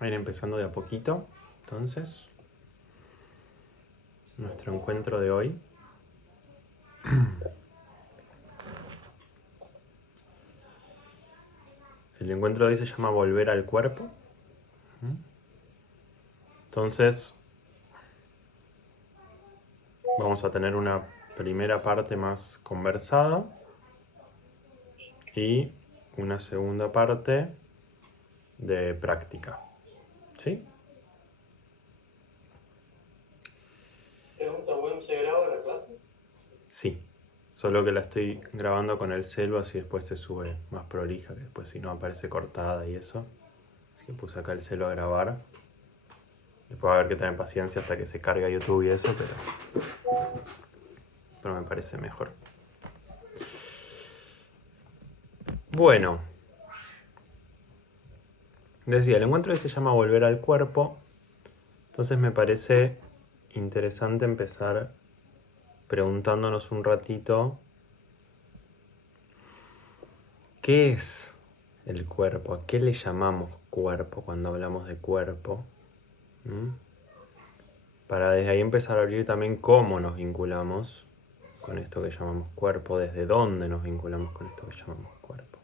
a ir empezando de a poquito. Entonces, nuestro encuentro de hoy. El encuentro de hoy se llama Volver al cuerpo. Entonces, vamos a tener una primera parte más conversada y una segunda parte de práctica. ¿Sí? Pregunta, ¿buen se graba la clase? Sí. Solo que la estoy grabando con el celu, así después se sube más prolija, que después si no aparece cortada y eso. Así que puse acá el celu a grabar. Después va a haber que tener paciencia hasta que se cargue YouTube y eso, pero me parece mejor. Bueno, decía, el encuentro de hoy se llama Volver al cuerpo. Entonces me parece interesante empezar preguntándonos un ratito ¿qué es el cuerpo? ¿A qué le llamamos cuerpo cuando hablamos de cuerpo? ¿Mm? Para desde ahí empezar a abrir también cómo nos vinculamos con esto que llamamos cuerpo, desde dónde nos vinculamos con esto que llamamos cuerpo.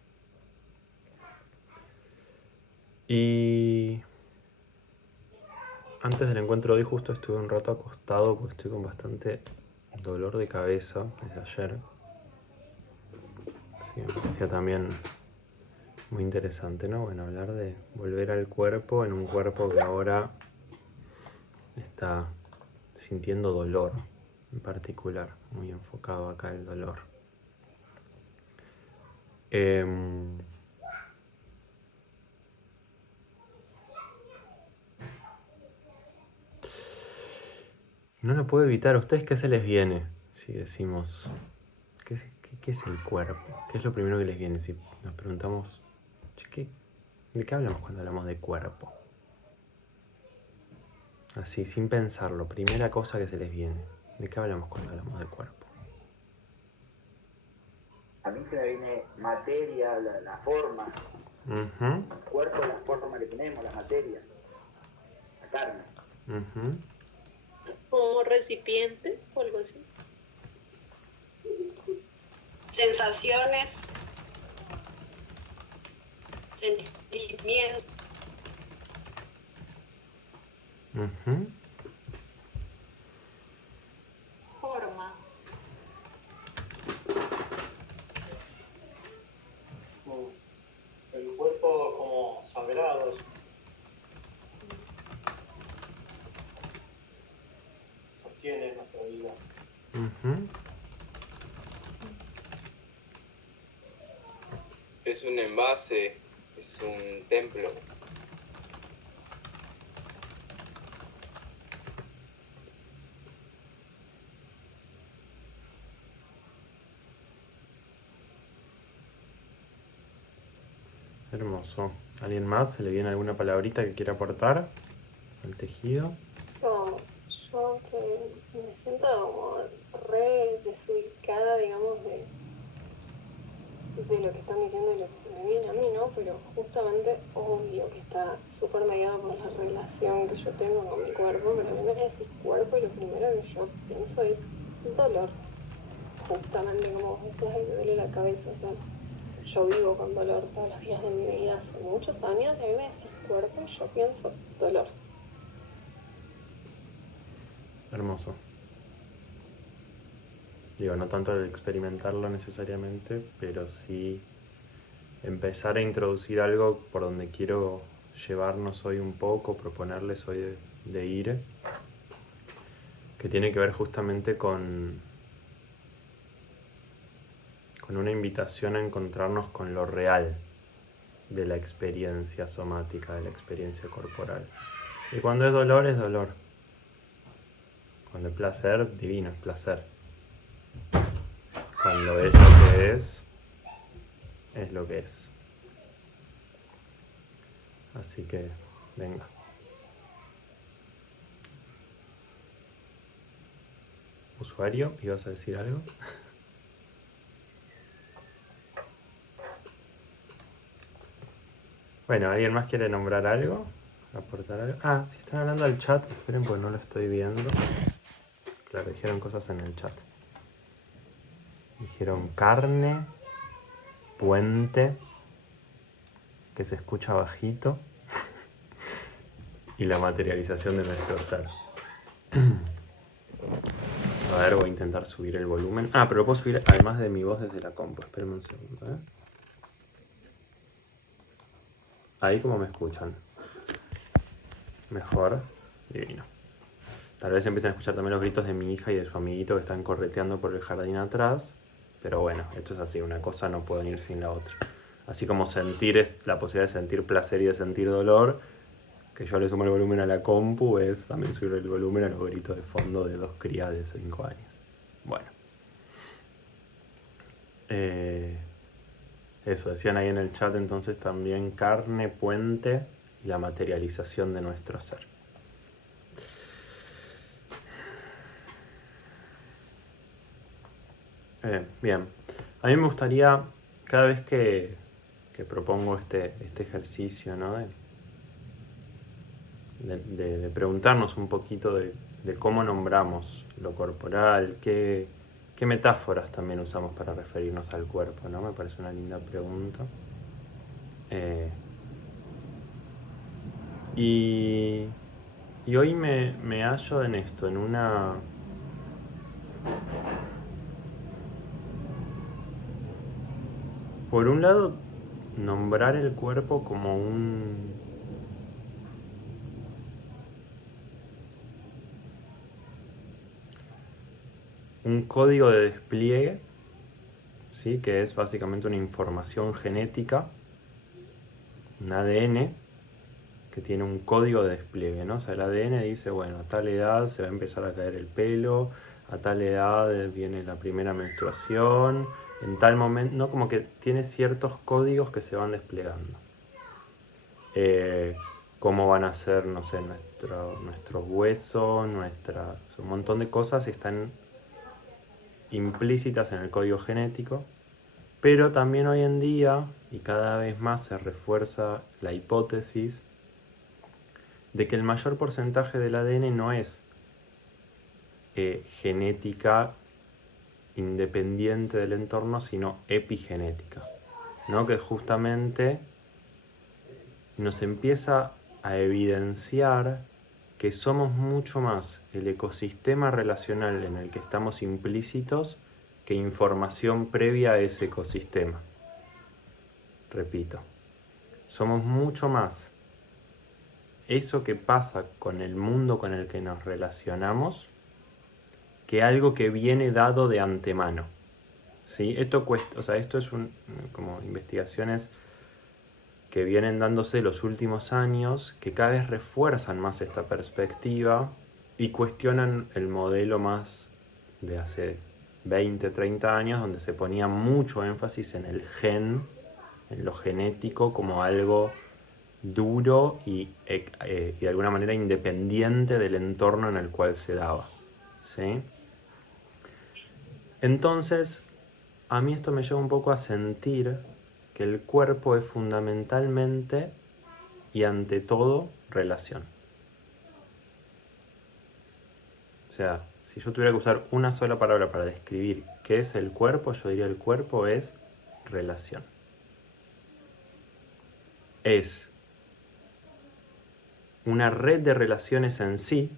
Y antes del encuentro de hoy justo estuve un rato acostado porque estoy con bastante dolor de cabeza desde ayer. Así que me parecía también muy interesante, ¿no? Bueno, hablar de volver al cuerpo en un cuerpo que ahora está sintiendo dolor en particular, muy enfocado acá el dolor. No lo puedo evitar. ¿A ustedes qué se les viene si decimos qué es el cuerpo? ¿Qué es lo primero que les viene si nos preguntamos de qué hablamos cuando hablamos de cuerpo? Así, sin pensarlo, primera cosa que se les viene. ¿De qué hablamos cuando hablamos de cuerpo? A mí se me viene materia, la forma, Uh-huh. el cuerpo, la forma que tenemos, la materia, la carne. Uh-huh. Como recipiente o algo así. Sensaciones, sentimientos. Uh-huh. Forma. El cuerpo como sagrado, sostiene nuestra vida. Uh-huh. Es un envase, es un templo. Hermoso. ¿Alguien más? ¿Se le viene alguna palabrita que quiera aportar al tejido? Yo que me siento como re desubicada, digamos, de lo que están diciendo y lo que me viene a mí, ¿no? Pero justamente obvio que está súper mediado por la relación que yo tengo con mi cuerpo, pero a mí me decís cuerpo y lo primero que yo pienso es dolor. Justamente como vos decías, me duele la cabeza, o sea, yo vivo con dolor todos los días de mi vida hace muchos años y a mí me decís cuerpo y yo pienso dolor. Hermoso. Digo, no tanto el experimentarlo necesariamente, pero sí empezar a introducir algo por donde quiero llevarnos hoy un poco, proponerles hoy de ir, que tiene que ver justamente con una invitación a encontrarnos con lo real de la experiencia somática, de la experiencia corporal. Y cuando es dolor, es dolor. Cuando es placer, divino, es placer. Cuando es lo que es lo que es. Así que, venga. Usuario, ¿ibas a decir algo? Bueno, ¿alguien más quiere nombrar algo? aportar algo. Ah, si están hablando al chat, esperen porque no lo estoy viendo. Claro, dijeron cosas en el chat. Dijeron carne, puente, que se escucha bajito, y la materialización de nuestro ser. A ver, voy a intentar subir el volumen. Ah, pero lo puedo subir además de mi voz desde la compu. Espérenme un segundo, ¿eh? Ahí como me escuchan. Mejor. Divino. Tal vez empiecen a escuchar también los gritos de mi hija y de su amiguito que están correteando por el jardín atrás. Pero bueno, esto es así. Una cosa no puede ir sin la otra. Así como sentir la posibilidad de sentir placer y de sentir dolor, que yo le sumo el volumen a la compu, es también subir el volumen a los gritos de fondo de dos crías de 5 años. Bueno. Eso, decían ahí en el chat entonces también carne, puente y la materialización de nuestro ser. Bien, a mí me gustaría, cada vez que propongo este ejercicio, ¿no? de preguntarnos un poquito de cómo nombramos lo corporal, qué metáforas también usamos para referirnos al cuerpo, ¿no? Me parece una linda pregunta. Y hoy me hallo en esto, en una... Por un lado, nombrar el cuerpo como un código de despliegue, ¿sí? Que es básicamente una información genética, un ADN, que tiene un código de despliegue, ¿no? O sea, el ADN dice, bueno, a tal edad se va a empezar a caer el pelo, a tal edad viene la primera menstruación, en tal momento, ¿no? Como que tiene ciertos códigos que se van desplegando. Cómo van a ser, no sé, nuestros huesos, un montón de cosas están implícitas en el código genético, pero también hoy en día, y cada vez más se refuerza la hipótesis de que el mayor porcentaje del ADN no es genética independiente del entorno, sino epigenética, ¿no? Que justamente nos empieza a evidenciar que somos mucho más el ecosistema relacional en el que estamos implícitos que información previa a ese ecosistema. Repito, somos mucho más eso que pasa con el mundo con el que nos relacionamos que algo que viene dado de antemano. ¿Sí? Esto es como investigaciones que vienen dándose los últimos años, que cada vez refuerzan más esta perspectiva y cuestionan el modelo más de hace 20, 30 años, donde se ponía mucho énfasis en el gen, en lo genético, como algo duro y de alguna manera independiente del entorno en el cual se daba, ¿sí? Entonces, a mí esto me lleva un poco a sentir que el cuerpo es fundamentalmente y ante todo relación. O sea, si yo tuviera que usar una sola palabra para describir qué es el cuerpo, yo diría el cuerpo es relación. Es una red de relaciones en sí,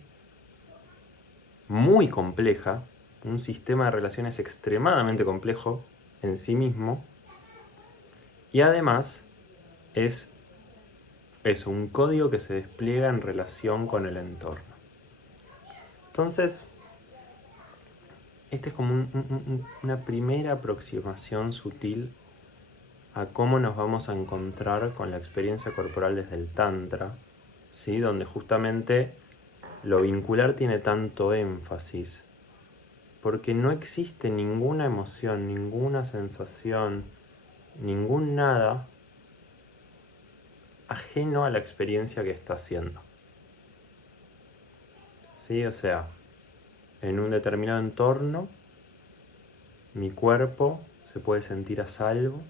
muy compleja, un sistema de relaciones extremadamente complejo en sí mismo, y además es un código que se despliega en relación con el entorno. Entonces, esta es como una primera aproximación sutil a cómo nos vamos a encontrar con la experiencia corporal desde el Tantra, ¿sí? Donde justamente lo vincular tiene tanto énfasis, porque no existe ninguna emoción, ninguna sensación, ningún nada ajeno a la experiencia que está haciendo. ¿Sí? O sea, en un determinado entorno, mi cuerpo se puede sentir a salvo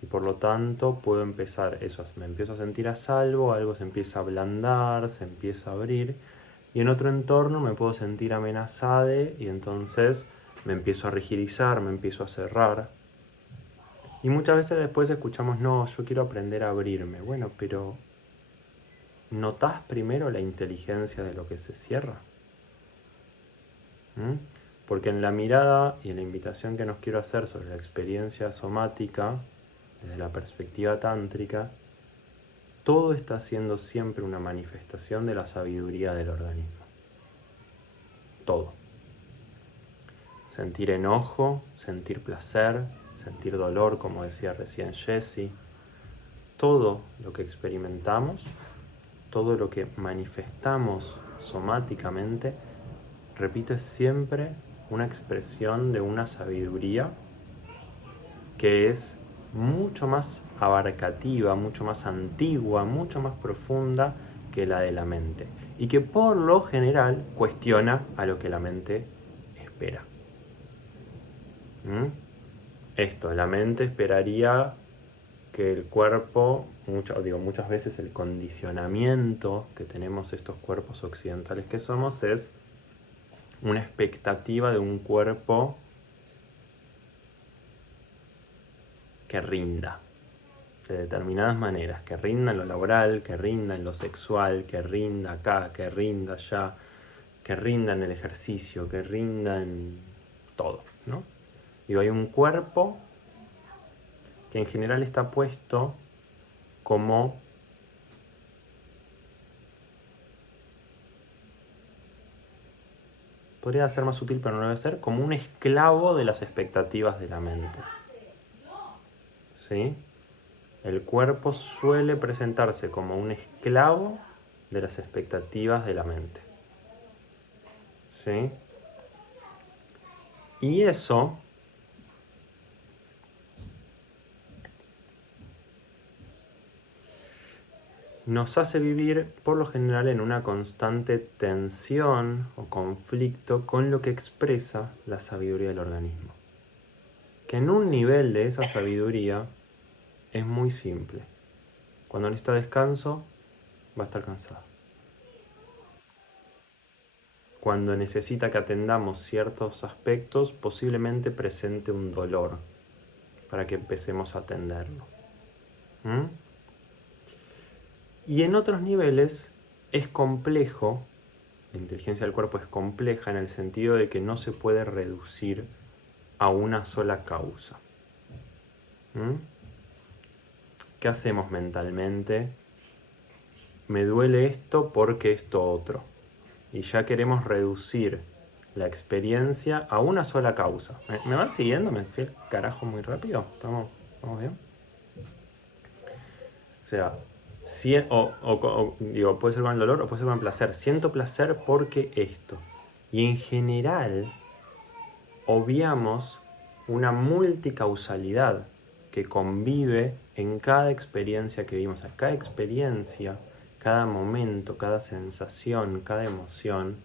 Y por lo tanto puedo empezar eso, me empiezo a sentir a salvo, algo se empieza a ablandar, se empieza a abrir. Y en otro entorno me puedo sentir amenazado y entonces me empiezo a rigidizar, me empiezo a cerrar. Y muchas veces después escuchamos, no, yo quiero aprender a abrirme. Bueno, pero ¿notás primero la inteligencia de lo que se cierra? Porque en la mirada y en la invitación que nos quiero hacer sobre la experiencia somática, desde la perspectiva tántrica, todo está siendo siempre una manifestación de la sabiduría del organismo. Todo. Sentir enojo, sentir placer, sentir dolor, como decía recién Jessie. Todo lo que experimentamos, todo lo que manifestamos somáticamente, repito, es siempre una expresión de una sabiduría que es mucho más abarcativa, mucho más antigua, mucho más profunda que la de la mente. Y que por lo general cuestiona a lo que la mente espera. Esto, la mente esperaría que el cuerpo, muchas veces el condicionamiento que tenemos estos cuerpos occidentales que somos es una expectativa de un cuerpo que rinda de determinadas maneras, que rinda en lo laboral, que rinda en lo sexual, que rinda acá, que rinda allá, que rinda en el ejercicio, que rinda en todo, ¿no? Digo, hay un cuerpo que en general está puesto como podría ser más sutil, pero no debe ser, como un esclavo de las expectativas de la mente. ¿Sí? El cuerpo suele presentarse como un esclavo de las expectativas de la mente. ¿Sí? Y eso nos hace vivir por lo general en una constante tensión o conflicto con lo que expresa la sabiduría del organismo. Que en un nivel de esa sabiduría es muy simple. Cuando necesita descanso, va a estar cansado. Cuando necesita que atendamos ciertos aspectos, posiblemente presente un dolor para que empecemos a atenderlo. Y en otros niveles es complejo, la inteligencia del cuerpo es compleja en el sentido de que no se puede reducir a una sola causa. ¿Qué hacemos mentalmente? Me duele esto porque esto otro. Y ya queremos reducir la experiencia a una sola causa. ¿Me van siguiendo? ¿Me fui al carajo muy rápido? ¿Estamos bien? O sea, puede ser con el dolor o puede ser con el placer. Siento placer porque esto. Y en general, obviamos una multicausalidad que convive en cada experiencia que vivimos. Cada experiencia, cada momento, cada sensación, cada emoción,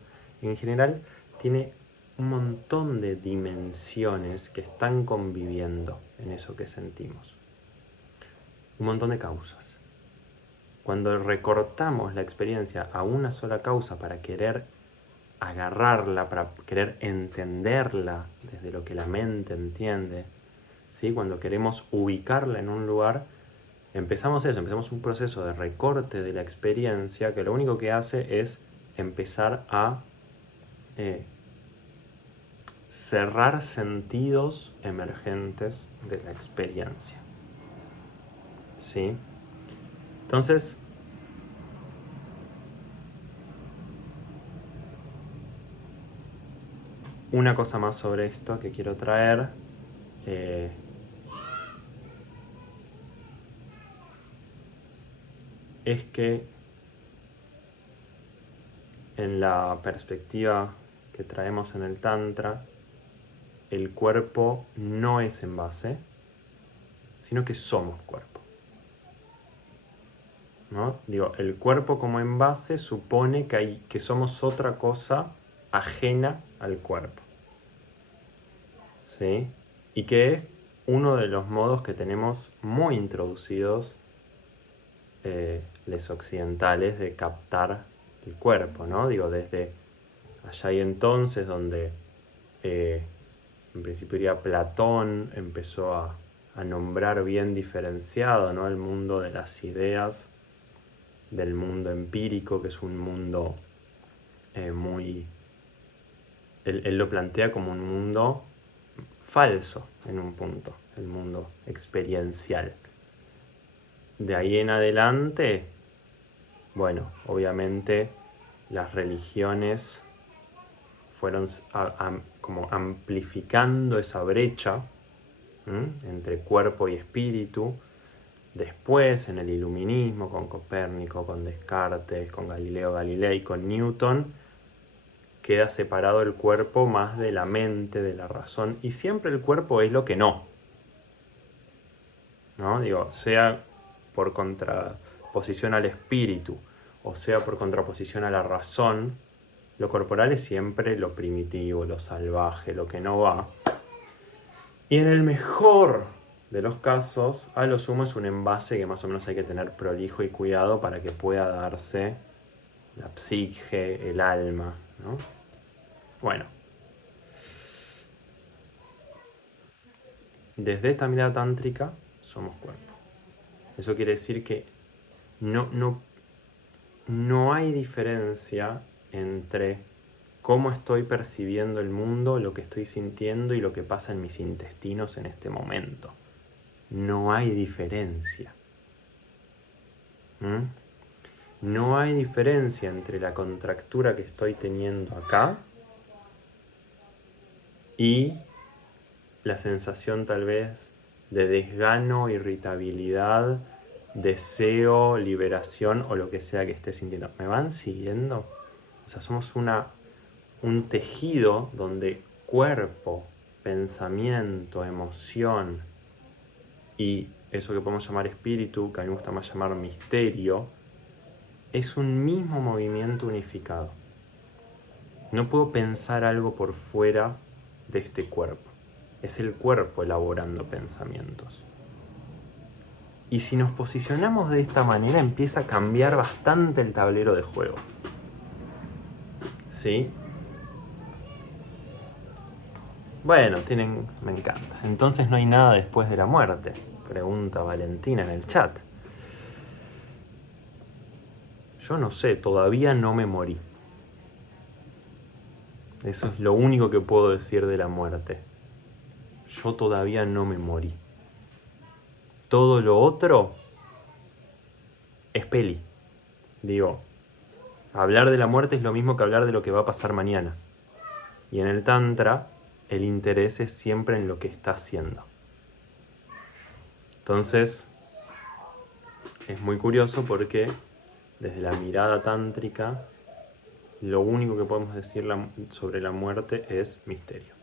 en general tiene un montón de dimensiones que están conviviendo en eso que sentimos. Un montón de causas. Cuando recortamos la experiencia a una sola causa para querer agarrarla, para querer entenderla desde lo que la mente entiende, ¿sí? Cuando queremos ubicarla en un lugar, empezamos un proceso de recorte de la experiencia que lo único que hace es empezar a cerrar sentidos emergentes de la experiencia. ¿Sí? Entonces, una cosa más sobre esto que quiero traer. Es que en la perspectiva que traemos en el Tantra, el cuerpo no es envase, sino que somos cuerpo. ¿No? Digo, el cuerpo como envase supone que somos otra cosa ajena al cuerpo. ¿Sí? Y que uno de los modos que tenemos muy introducidos los occidentales de captar el cuerpo, ¿no? Digo, desde allá y entonces, donde en principio diría Platón empezó a nombrar bien diferenciado, ¿no? El mundo de las ideas, del mundo empírico, que es un mundo muy... Él lo plantea como un mundo falso en un punto, el mundo experiencial. De ahí en adelante, bueno, obviamente las religiones fueron como amplificando esa brecha entre cuerpo y espíritu. Después, en el iluminismo, con Copérnico, con Descartes, con Galileo Galilei, con Newton, queda separado el cuerpo más de la mente, de la razón, y siempre el cuerpo es lo que no. ¿No? Digo, sea por contraposición al espíritu, o sea por contraposición a la razón, lo corporal es siempre lo primitivo, lo salvaje, lo que no va. Y en el mejor de los casos, a lo sumo es un envase que más o menos hay que tener prolijo y cuidado para que pueda darse la psique, el alma, ¿no? Bueno. Desde esta mirada tántrica somos cuerpo. Eso quiere decir que no hay diferencia entre cómo estoy percibiendo el mundo, lo que estoy sintiendo y lo que pasa en mis intestinos en este momento. No hay diferencia. No hay diferencia entre la contractura que estoy teniendo acá y la sensación tal vez de desgano, irritabilidad, deseo, liberación o lo que sea que esté sintiendo. ¿Me van siguiendo? O sea, somos un tejido donde cuerpo, pensamiento, emoción y eso que podemos llamar espíritu, que a mí me gusta más llamar misterio, es un mismo movimiento unificado. No puedo pensar algo por fuera de este cuerpo. Es el cuerpo elaborando pensamientos. Y si nos posicionamos de esta manera, empieza a cambiar bastante el tablero de juego. ¿Sí? Bueno, me encanta. Entonces no hay nada después de la muerte, pregunta Valentina en el chat. Yo no sé, todavía no me morí. Eso es lo único que puedo decir de la muerte. Yo todavía no me morí. Todo lo otro es peli. Digo, hablar de la muerte es lo mismo que hablar de lo que va a pasar mañana. Y en el Tantra, el interés es siempre en lo que está haciendo. Entonces, es muy curioso porque desde la mirada tántrica, lo único que podemos decir sobre la muerte es misterio.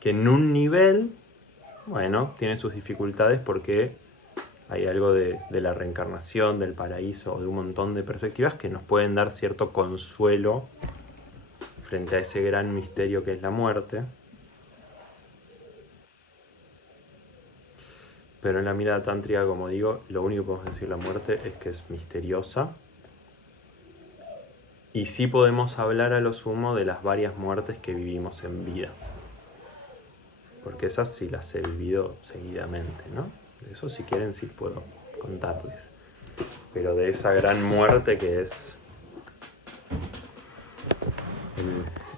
Que en un nivel, bueno, tiene sus dificultades porque hay algo de la reencarnación, del paraíso o de un montón de perspectivas que nos pueden dar cierto consuelo frente a ese gran misterio que es la muerte. Pero en la mirada tántrica, como digo, lo único que podemos decir de la muerte es que es misteriosa. Y sí podemos hablar a lo sumo de las varias muertes que vivimos en vida. Porque esas sí las he vivido seguidamente, ¿no? De eso, si quieren, sí puedo contarles. Pero de esa gran muerte que es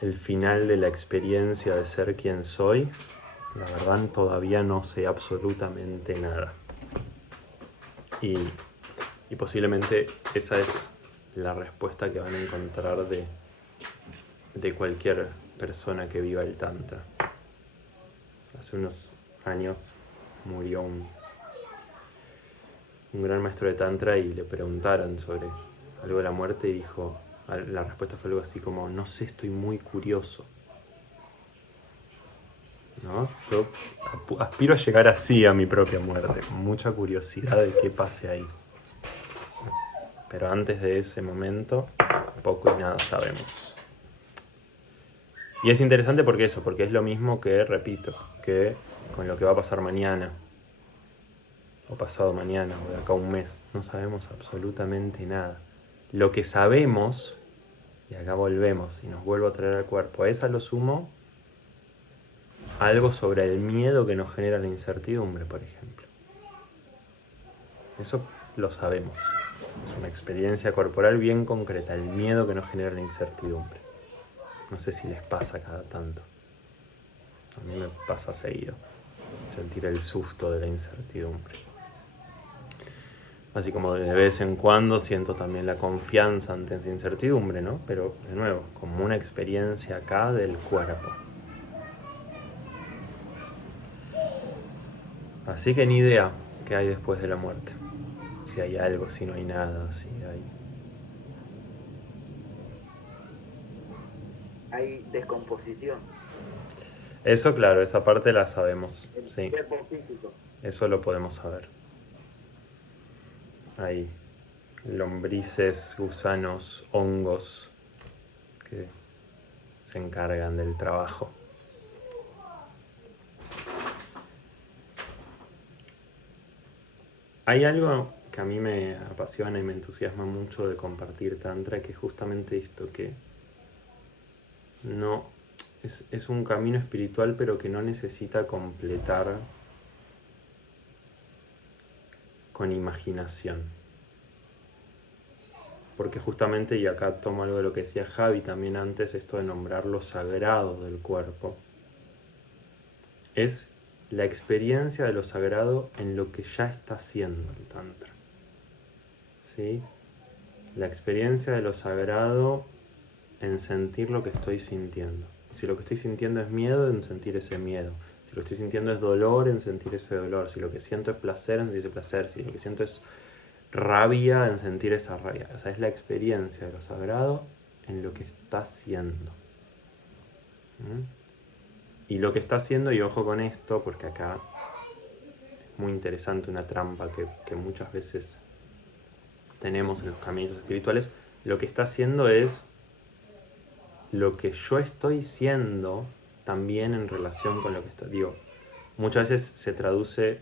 el final de la experiencia de ser quien soy, la verdad todavía no sé absolutamente nada. Y posiblemente esa es la respuesta que van a encontrar de cualquier persona que viva el Tantra. Hace unos años murió un gran maestro de Tantra y le preguntaron sobre algo de la muerte y dijo, la respuesta fue algo así como, no sé, estoy muy curioso. ¿No? Yo aspiro a llegar así a mi propia muerte, con mucha curiosidad de qué pase ahí. Pero antes de ese momento, poco y nada sabemos. Y es interesante porque es lo mismo que, repito, que con lo que va a pasar mañana, o pasado mañana, o de acá a un mes. No sabemos absolutamente nada. Lo que sabemos, y acá volvemos y nos vuelvo a traer al cuerpo, es a lo sumo algo sobre el miedo que nos genera la incertidumbre, por ejemplo. Eso lo sabemos. Es una experiencia corporal bien concreta, el miedo que nos genera la incertidumbre. No sé si les pasa cada tanto. A mí me pasa seguido. Sentir el susto de la incertidumbre. Así como de vez en cuando siento también la confianza ante esa incertidumbre, ¿no? Pero, de nuevo, como una experiencia acá del cuerpo. Así que ni idea qué hay después de la muerte. Si hay algo, si no hay nada, si hay... Hay descomposición Eso, claro, esa parte la sabemos, en el sí. cuerpo físico. Eso lo podemos saber. Hay lombrices, gusanos, hongos que se encargan del trabajo. Hay algo que a mí me apasiona y me entusiasma mucho de compartir Tantra, que es justamente esto, que no es un camino espiritual, pero que no necesita completar con imaginación. Porque justamente, y acá tomo algo de lo que decía Javi también antes, esto de nombrar lo sagrado del cuerpo, es la experiencia de lo sagrado en lo que ya está haciendo el Tantra. ¿Sí? La experiencia de lo sagrado en sentir lo que estoy sintiendo. Y si lo que estoy sintiendo es miedo, en sentir ese miedo. Si lo que estoy sintiendo es dolor, en sentir ese dolor. Si lo que siento es placer, en sentir ese placer. Si lo que siento es rabia, en sentir esa rabia. O sea, es la experiencia de lo sagrado en lo que está haciendo. Y lo que está haciendo, y ojo con esto, porque acá es muy interesante una trampa que muchas veces tenemos en los caminos espirituales, lo que está haciendo es lo que yo estoy siendo también en relación con lo que está. Digo, muchas veces se traduce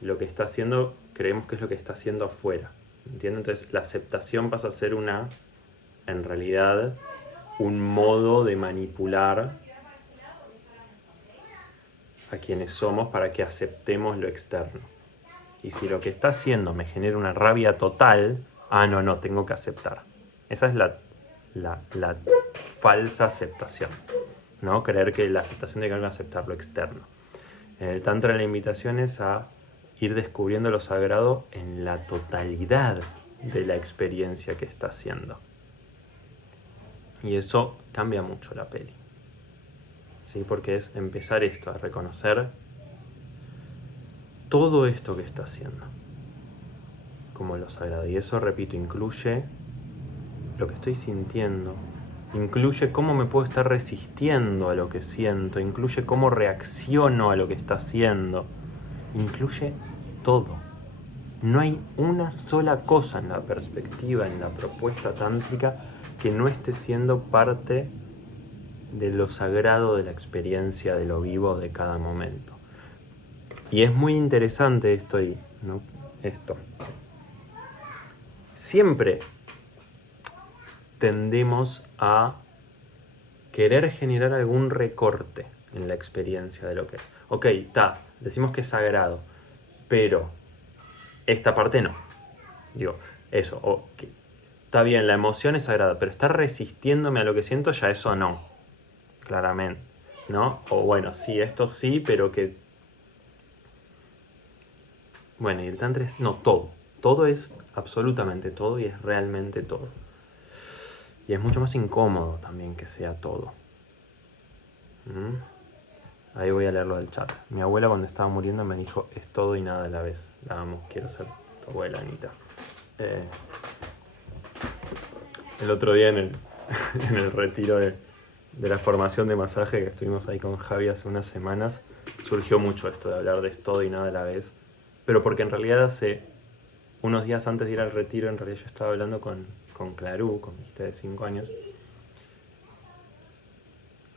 lo que está haciendo, creemos que es lo que está haciendo afuera. ¿Entiendes? Entonces la aceptación pasa a ser en realidad, un modo de manipular a quienes somos para que aceptemos lo externo. Y si lo que está haciendo me genera una rabia total, no, tengo que aceptar. Esa es la falsa aceptación, ¿no? Creer que la aceptación tiene que aceptar lo externo. En el Tantra la invitación es a ir descubriendo lo sagrado en la totalidad de la experiencia que está haciendo. Y eso cambia mucho la peli. ¿Sí? Porque es empezar a reconocer todo esto que está haciendo como lo sagrado. Y eso, repito, incluye lo que estoy sintiendo, incluye cómo me puedo estar resistiendo a lo que siento, incluye cómo reacciono a lo que está haciendo, incluye todo. No hay una sola cosa en la perspectiva, en la propuesta tántrica, que no esté siendo parte de lo sagrado de la experiencia de lo vivo de cada momento. Y es muy interesante esto, ¿no? Siempre tendemos a querer generar algún recorte en la experiencia de lo que es. Ok, decimos que es sagrado, pero esta parte no. Digo, eso, está bien, la emoción es sagrada, pero estar resistiéndome a lo que siento, ya eso no, claramente, ¿no? O bueno, sí, esto sí, pero que... Bueno, y el Tantra es, no, todo es absolutamente todo y es realmente todo. Y es mucho más incómodo también que sea todo. Ahí voy a leerlo del chat. Mi abuela cuando estaba muriendo me dijo, es todo y nada a la vez. La amo, quiero ser tu abuela, Anita. El otro día en el retiro de la formación de masaje que estuvimos ahí con Javi hace unas semanas, surgió mucho esto de hablar de es todo y nada a la vez. Pero porque en realidad hace unos días antes de ir al retiro, en realidad yo estaba hablando con Clarú, con mi hijita de 5 años,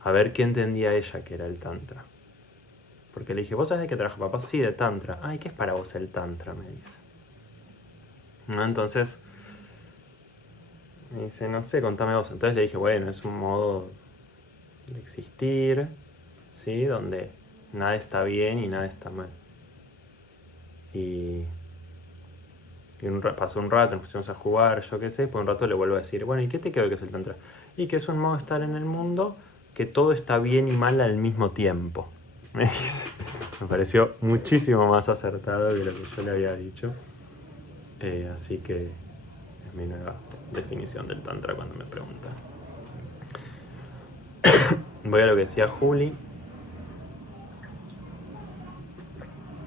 a ver qué entendía ella que era el tantra. Porque le dije, ¿vos sabés de qué trabaja papá? Sí, de tantra. Ay, ¿qué es para vos el tantra? Me dice. ¿No? Entonces, me dice, no sé, contame vos. Entonces le dije, bueno, es un modo de existir, ¿sí? Donde nada está bien y nada está mal. Y pasó un rato, nos pusimos a jugar, yo qué sé, después un rato le vuelvo a decir, bueno, ¿y qué te quedó que es el tantra? Y que es un modo de estar en el mundo que todo está bien y mal al mismo tiempo. Me dice. Me pareció muchísimo más acertado que lo que yo le había dicho. Así que es mi nueva definición del tantra cuando me preguntan. Voy a lo que decía Juli.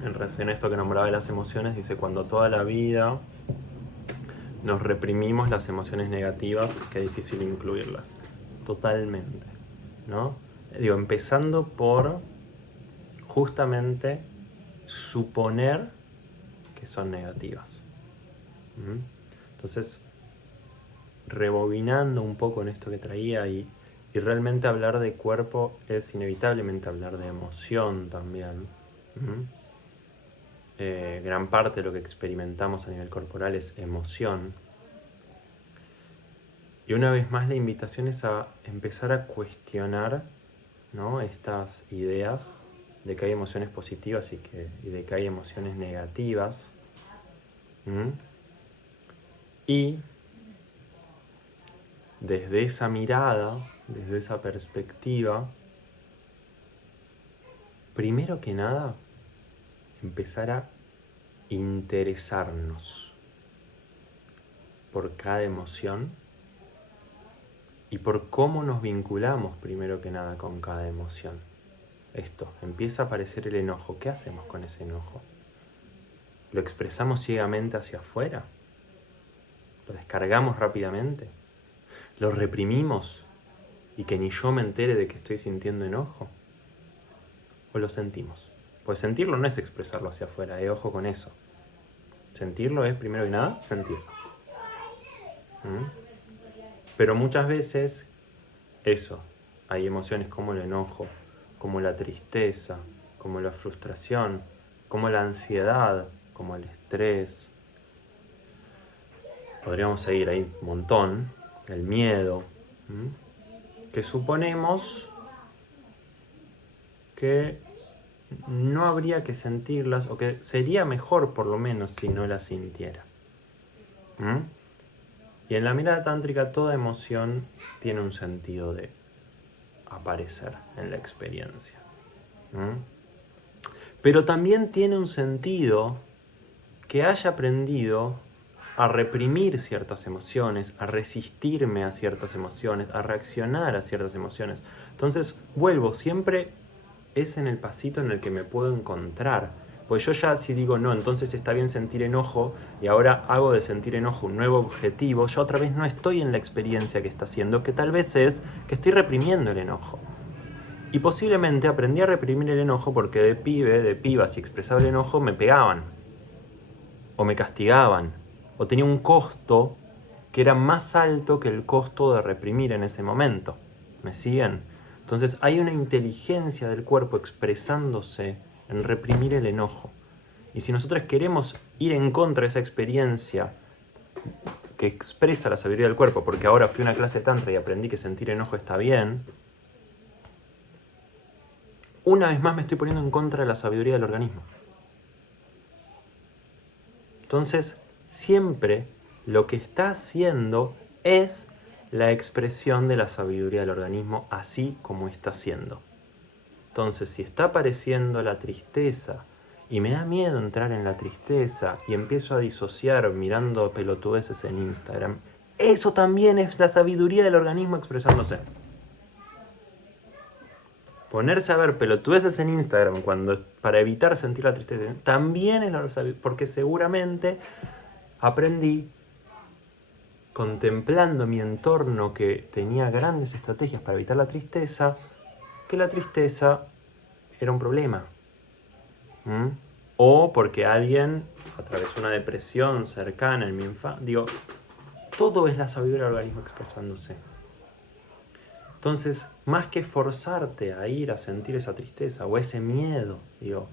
En relación a esto que nombraba de las emociones, dice, cuando toda la vida nos reprimimos las emociones negativas, que es difícil incluirlas. Totalmente, ¿no? Digo, empezando por justamente suponer que son negativas. Entonces, rebobinando un poco en esto que traía y realmente hablar de cuerpo es inevitablemente hablar de emoción también. Gran parte de lo que experimentamos a nivel corporal es emoción. Y una vez más la invitación es a empezar a cuestionar, ¿no?, estas ideas de que hay emociones positivas y de que hay emociones negativas. Y desde esa mirada, desde esa perspectiva, primero que nada, empezar a interesarnos por cada emoción y por cómo nos vinculamos primero que nada con cada emoción. Esto, empieza a aparecer el enojo. ¿Qué hacemos con ese enojo? ¿Lo expresamos ciegamente hacia afuera? ¿Lo descargamos rápidamente? ¿Lo reprimimos y que ni yo me entere de que estoy sintiendo enojo? ¿O lo sentimos? Pues sentirlo no es expresarlo hacia afuera, ojo con eso. Sentirlo es, primero que nada, sentirlo. Pero muchas veces, eso, hay emociones como el enojo, como la tristeza, como la frustración, como la ansiedad, como el estrés. Podríamos seguir ahí un montón, el miedo, que suponemos que no habría que sentirlas, o que sería mejor por lo menos si no las sintiera. Y en la mirada tántrica toda emoción tiene un sentido de aparecer en la experiencia. Pero también tiene un sentido que haya aprendido a reprimir ciertas emociones, a resistirme a ciertas emociones, a reaccionar a ciertas emociones. Entonces, vuelvo, siempre es en el pasito en el que me puedo encontrar. Pues yo ya si digo, no, entonces está bien sentir enojo y ahora hago de sentir enojo un nuevo objetivo, ya otra vez no estoy en la experiencia que está haciendo, que tal vez es que estoy reprimiendo el enojo. Y posiblemente aprendí a reprimir el enojo porque de pibe, de piba, si expresaba el enojo me pegaban, o me castigaban, o tenía un costo que era más alto que el costo de reprimir en ese momento. ¿Me siguen? Entonces hay una inteligencia del cuerpo expresándose en reprimir el enojo. Y si nosotros queremos ir en contra de esa experiencia que expresa la sabiduría del cuerpo, porque ahora fui a una clase de tantra y aprendí que sentir enojo está bien, una vez más me estoy poniendo en contra de la sabiduría del organismo. Entonces, siempre lo que está haciendo es la expresión de la sabiduría del organismo así como está siendo. Entonces, si está apareciendo la tristeza y me da miedo entrar en la tristeza y empiezo a disociar mirando pelotudeces en Instagram, eso también es la sabiduría del organismo expresándose. Ponerse a ver pelotudeces en Instagram para evitar sentir la tristeza también es la sabiduría, porque seguramente aprendí, contemplando mi entorno que tenía grandes estrategias para evitar la tristeza, que la tristeza era un problema. O porque alguien atravesó una depresión cercana en mi infancia. Digo, todo es la sabiduría del organismo expresándose. Entonces, más que forzarte a ir a sentir esa tristeza o ese miedo, digo,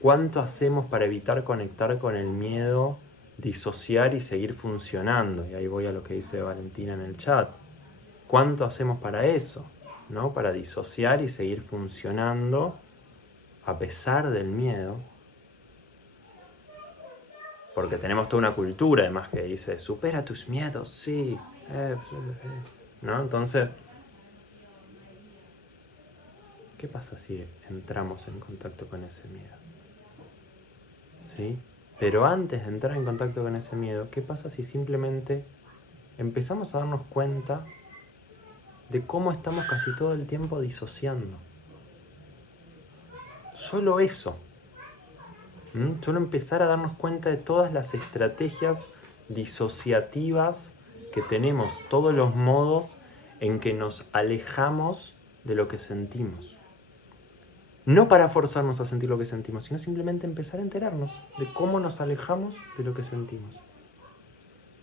¿cuánto hacemos para evitar conectar con el miedo, disociar y seguir funcionando? Y ahí voy a lo que dice Valentina en el chat. ¿Cuánto hacemos para eso? ¿No? Para disociar y seguir funcionando a pesar del miedo. Porque tenemos toda una cultura además que dice, supera tus miedos, sí. ¿No? Entonces, ¿qué pasa si entramos en contacto con ese miedo? ¿Sí? Pero antes de entrar en contacto con ese miedo, ¿qué pasa si simplemente empezamos a darnos cuenta de cómo estamos casi todo el tiempo disociando? Solo eso. Solo empezar a darnos cuenta de todas las estrategias disociativas que tenemos, todos los modos en que nos alejamos de lo que sentimos. No para forzarnos a sentir lo que sentimos, sino simplemente empezar a enterarnos de cómo nos alejamos de lo que sentimos.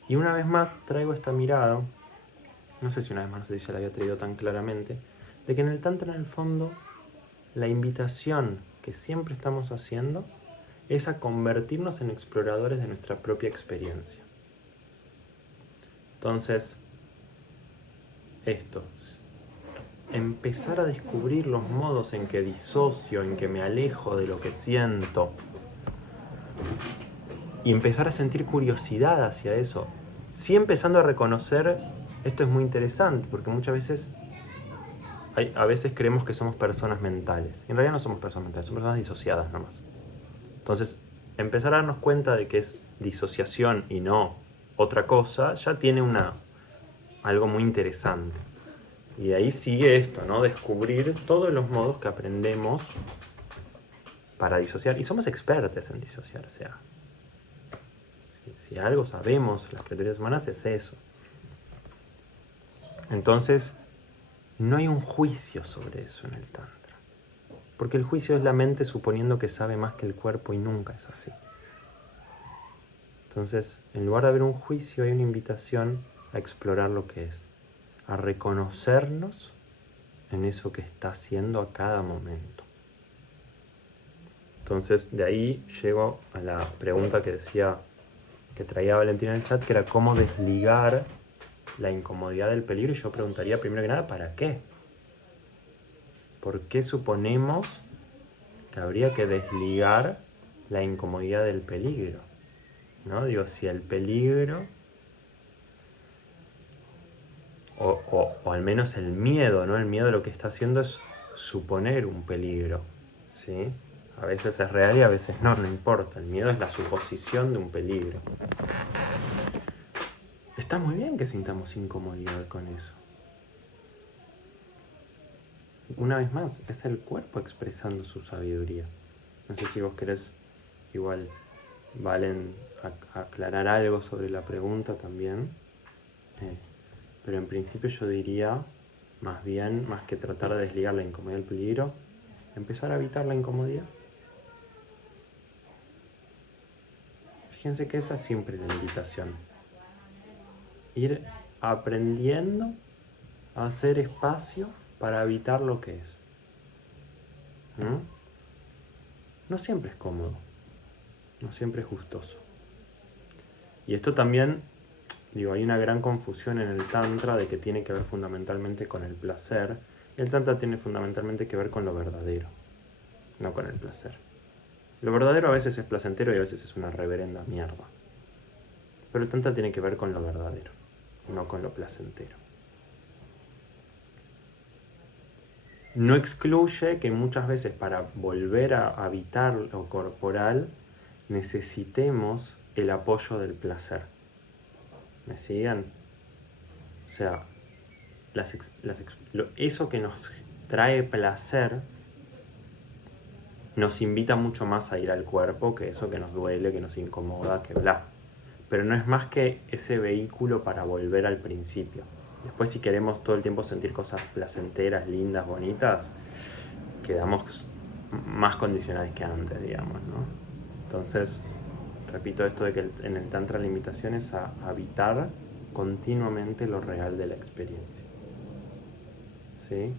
Y una vez más traigo esta mirada, no sé si una vez más, no sé si ya la había traído tan claramente, de que en el Tantra, en el fondo, la invitación que siempre estamos haciendo es a convertirnos en exploradores de nuestra propia experiencia. Entonces, esto, empezar a descubrir los modos en que disocio, en que me alejo de lo que siento, y empezar a sentir curiosidad hacia eso, sí empezando a reconocer, esto es muy interesante, porque muchas veces, a veces creemos que somos personas mentales, y en realidad no somos personas mentales, somos personas disociadas nomás. Entonces, empezar a darnos cuenta de que es disociación y no otra cosa, ya tiene algo muy interesante. Y de ahí sigue esto, ¿no? Descubrir todos los modos que aprendemos para disociar. Y somos expertos en disociar, o sea, si algo sabemos las criaturas humanas es eso. Entonces, no hay un juicio sobre eso en el Tantra. Porque el juicio es la mente suponiendo que sabe más que el cuerpo y nunca es así. Entonces, en lugar de haber un juicio, hay una invitación a explorar lo que es, a reconocernos en eso que está haciendo a cada momento. Entonces, de ahí llego a la pregunta que decía, que traía Valentina en el chat, que era cómo desligar la incomodidad del peligro. Y yo preguntaría primero que nada, ¿para qué? ¿Por qué suponemos que habría que desligar la incomodidad del peligro? ¿No? Digo, si el peligro, o al menos el miedo, ¿no? El miedo lo que está haciendo es suponer un peligro, ¿sí? A veces es real y a veces no importa. El miedo es la suposición de un peligro. Está muy bien que sintamos incomodidad con eso. Una vez más, es el cuerpo expresando su sabiduría. No sé si vos querés, igual, Valen, aclarar algo sobre la pregunta también. Pero en principio yo diría, más bien, más que tratar de desligar la incomodidad del peligro, empezar a evitar la incomodidad. Fíjense que esa es siempre la invitación. Ir aprendiendo a hacer espacio para evitar lo que es. No siempre es cómodo, no siempre es gustoso. Y esto también, digo, hay una gran confusión en el Tantra de que tiene que ver fundamentalmente con el placer. El Tantra tiene fundamentalmente que ver con lo verdadero, no con el placer. Lo verdadero a veces es placentero y a veces es una reverenda mierda. Pero el Tantra tiene que ver con lo verdadero, no con lo placentero. No excluye que muchas veces para volver a habitar lo corporal necesitemos el apoyo del placer. ¿Me siguen? O sea, eso que nos trae placer nos invita mucho más a ir al cuerpo que eso que nos duele, que nos incomoda, que bla. Pero no es más que ese vehículo para volver al principio. Después, si queremos todo el tiempo sentir cosas placenteras, lindas, bonitas, quedamos más condicionados que antes, digamos, ¿no? Entonces, repito esto de que en el Tantra la invitación es a habitar continuamente lo real de la experiencia. ¿sí?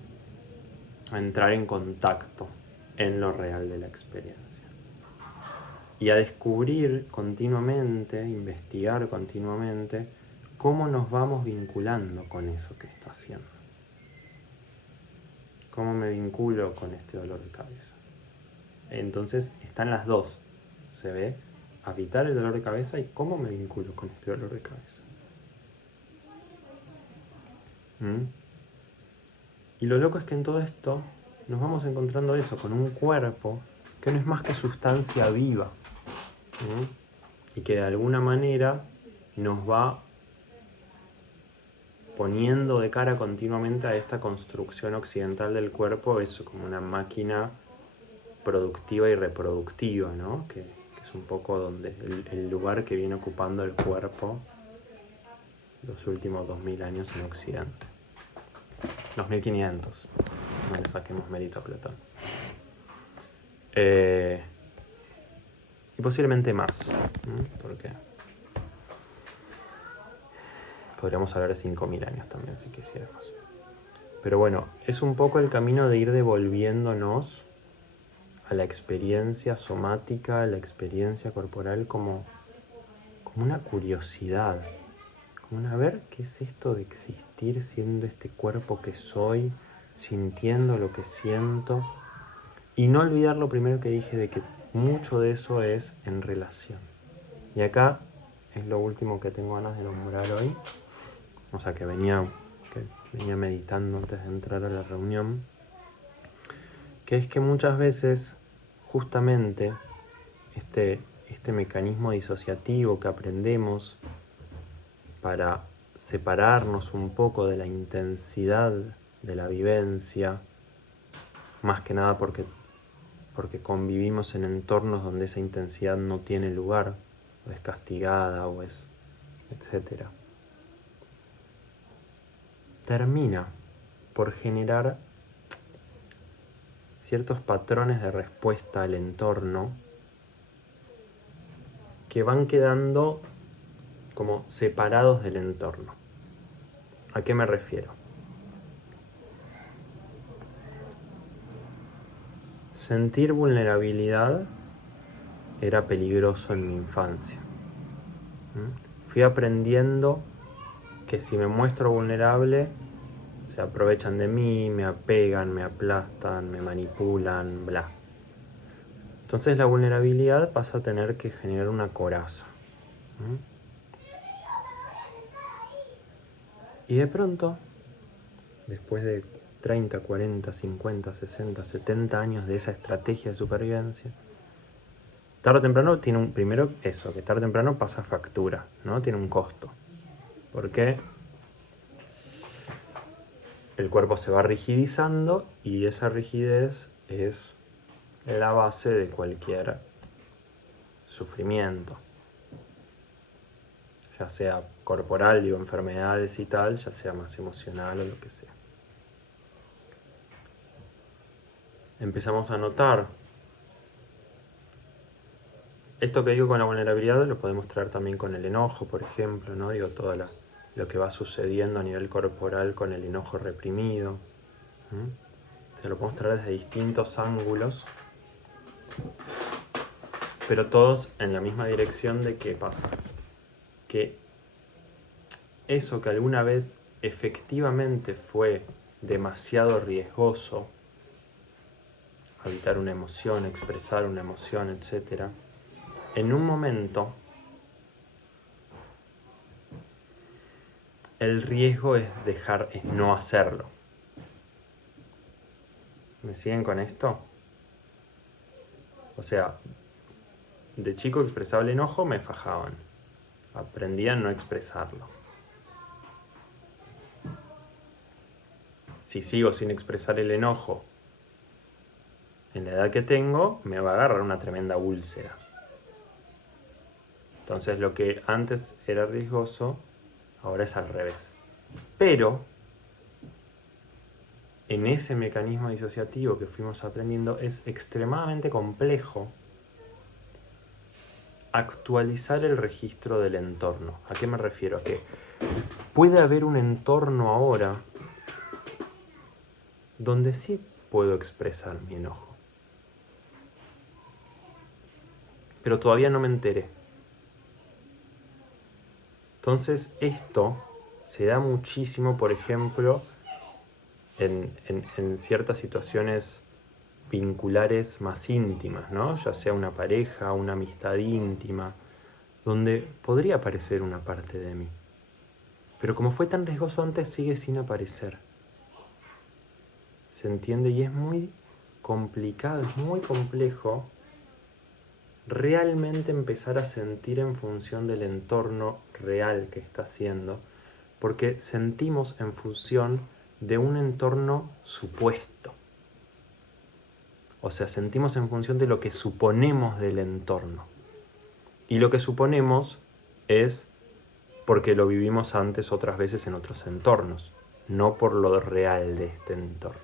A entrar en contacto en lo real de la experiencia. Y a descubrir continuamente, investigar continuamente, cómo nos vamos vinculando con eso que está haciendo. ¿Cómo me vinculo con este dolor de cabeza? Entonces están las dos. Se ve habitar el dolor de cabeza y cómo me vinculo con este dolor de cabeza. Y lo loco es que en todo esto nos vamos encontrando eso, con un cuerpo que no es más que sustancia viva. Y que de alguna manera nos va poniendo de cara continuamente a esta construcción occidental del cuerpo, eso como una máquina productiva y reproductiva, ¿no? Que es un poco donde el lugar que viene ocupando el cuerpo los últimos 2000 años en Occidente. 2500, no le saquemos mérito a Platón. Y posiblemente más, porque podríamos hablar de 5000 años también, si quisiéramos. Pero bueno, es un poco el camino de ir devolviéndonos a la experiencia somática, a la experiencia corporal como una curiosidad. Como a ver qué es esto de existir siendo este cuerpo que soy, sintiendo lo que siento. Y no olvidar lo primero que dije de que mucho de eso es en relación. Y acá es lo último que tengo ganas de nombrar hoy. O sea, que venía meditando antes de entrar a la reunión. Que es que muchas veces, justamente, este mecanismo disociativo que aprendemos para separarnos un poco de la intensidad de la vivencia, más que nada porque convivimos en entornos donde esa intensidad no tiene lugar, o es castigada, o es etc. Termina por generar ciertos patrones de respuesta al entorno que van quedando como separados del entorno. ¿A qué me refiero? Sentir vulnerabilidad era peligroso en mi infancia. Fui aprendiendo que si me muestro vulnerable, se aprovechan de mí, me apegan, me aplastan, me manipulan, bla. Entonces la vulnerabilidad pasa a tener que generar una coraza. Y de pronto, después de 30, 40, 50, 60, 70 años de esa estrategia de supervivencia, tarde o temprano tiene primero eso, que tarde o temprano pasa factura, ¿no? Tiene un costo. Porque el cuerpo se va rigidizando y esa rigidez es la base de cualquier sufrimiento. Ya sea corporal, digo, enfermedades y tal, ya sea más emocional o lo que sea. Empezamos a notar esto que digo con la vulnerabilidad, lo podemos traer también con el enojo, por ejemplo, ¿no? Digo, todo lo que va sucediendo a nivel corporal con el enojo reprimido. Se lo podemos traer desde distintos ángulos, pero todos en la misma dirección de qué pasa. Que eso que alguna vez efectivamente fue demasiado riesgoso, habitar una emoción, expresar una emoción, etc., en un momento el riesgo es no hacerlo. ¿Me siguen con esto? O sea, de chico expresaba el enojo, me fajaban. Aprendí a no expresarlo. Si sigo sin expresar el enojo en la edad que tengo, me va a agarrar una tremenda úlcera. Entonces lo que antes era riesgoso, ahora es al revés. Pero en ese mecanismo disociativo que fuimos aprendiendo es extremadamente complejo actualizar el registro del entorno. ¿A qué me refiero? A que puede haber un entorno ahora donde sí puedo expresar mi enojo. Pero todavía no me enteré. Entonces esto se da muchísimo, por ejemplo, en ciertas situaciones vinculares más íntimas, ¿no? Ya sea una pareja, una amistad íntima, donde podría aparecer una parte de mí. Pero como fue tan riesgoso antes, sigue sin aparecer. ¿Se entiende? Y es muy complicado, es muy complejo realmente empezar a sentir en función del entorno real que está haciendo, porque sentimos en función de un entorno supuesto. O sea, sentimos en función de lo que suponemos del entorno. Y lo que suponemos es porque lo vivimos antes otras veces en otros entornos, no por lo real de este entorno.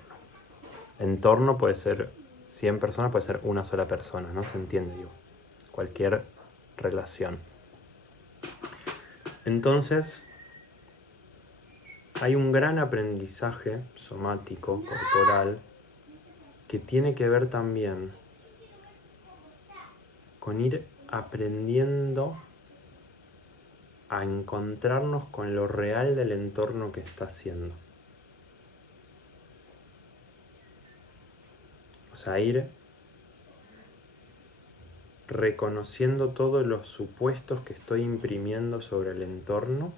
Entorno puede ser 100 personas, puede ser una sola persona, ¿no? Se entiende, digo. Cualquier relación. Entonces, hay un gran aprendizaje somático, corporal, que tiene que ver también con ir aprendiendo a encontrarnos con lo real del entorno que está haciendo. O sea, ir reconociendo todos los supuestos que estoy imprimiendo sobre el entorno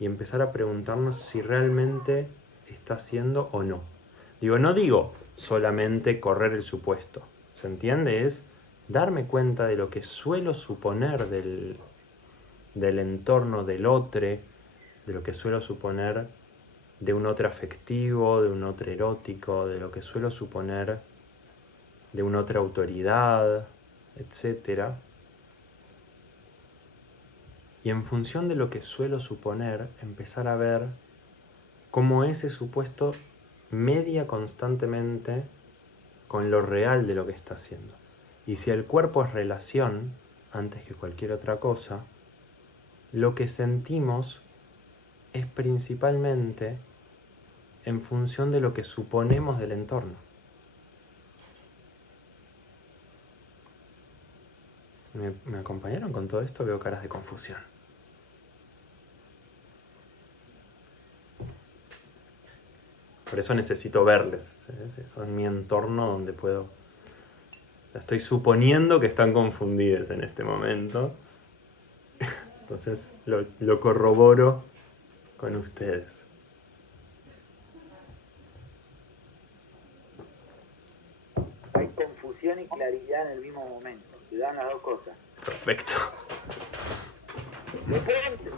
y empezar a preguntarnos si realmente está haciendo o no. No digo solamente correr el supuesto, ¿se entiende? Es darme cuenta de lo que suelo suponer del entorno del otro, de lo que suelo suponer de un otro afectivo, de un otro erótico, de lo que suelo suponer de una otra autoridad, etc. Y en función de lo que suelo suponer, empezar a ver cómo ese supuesto media constantemente con lo real de lo que está haciendo. Y si el cuerpo es relación, antes que cualquier otra cosa, lo que sentimos es principalmente en función de lo que suponemos del entorno. ¿Me acompañaron con todo esto? Veo caras de confusión. Por eso necesito verles. Son mi entorno donde puedo... estoy suponiendo que están confundidos en este momento. Entonces lo corroboro con ustedes. Hay confusión y claridad en el mismo momento. Se dan las dos cosas. Perfecto.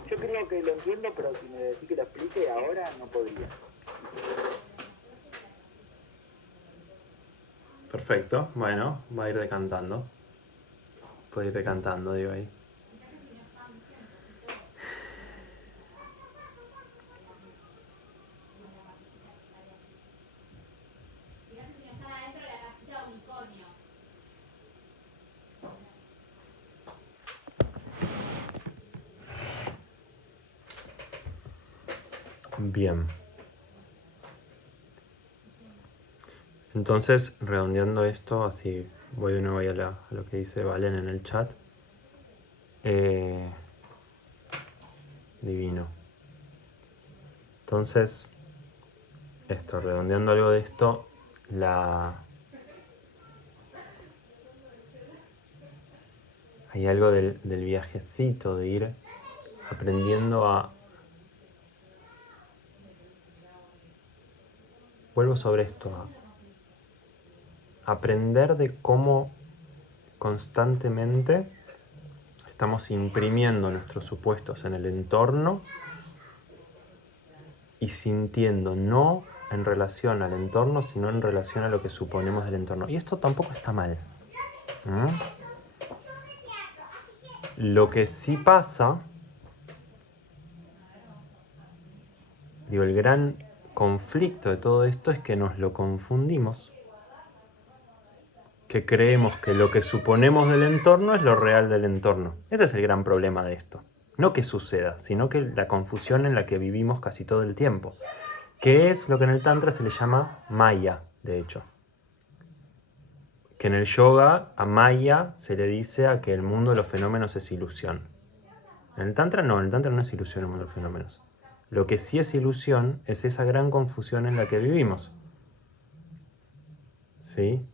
Yo creo que lo entiendo, pero si me decís que lo explique ahora, no podría. Perfecto. Bueno, va a ir decantando. Puede ir decantando, digo ahí. Bien. Entonces, redondeando esto, así voy de nuevo ahí a lo que dice Valen en el chat. Divino. Entonces, redondeando algo de esto, hay algo del viajecito, de ir aprendiendo a... Vuelvo sobre esto, a aprender de cómo constantemente estamos imprimiendo nuestros supuestos en el entorno y sintiendo no en relación al entorno, sino en relación a lo que suponemos del entorno. Y esto tampoco está mal. Lo que sí pasa, el gran conflicto de todo esto es que nos lo confundimos, que creemos que lo que suponemos del entorno es lo real del entorno. Ese es el gran problema de esto. No que suceda, sino que la confusión en la que vivimos casi todo el tiempo. Que es lo que en el Tantra se le llama Maya, de hecho. Que en el yoga a Maya se le dice a que el mundo de los fenómenos es ilusión. En el Tantra no es ilusión el mundo de los fenómenos. Lo que sí es ilusión es esa gran confusión en la que vivimos. ¿Sí?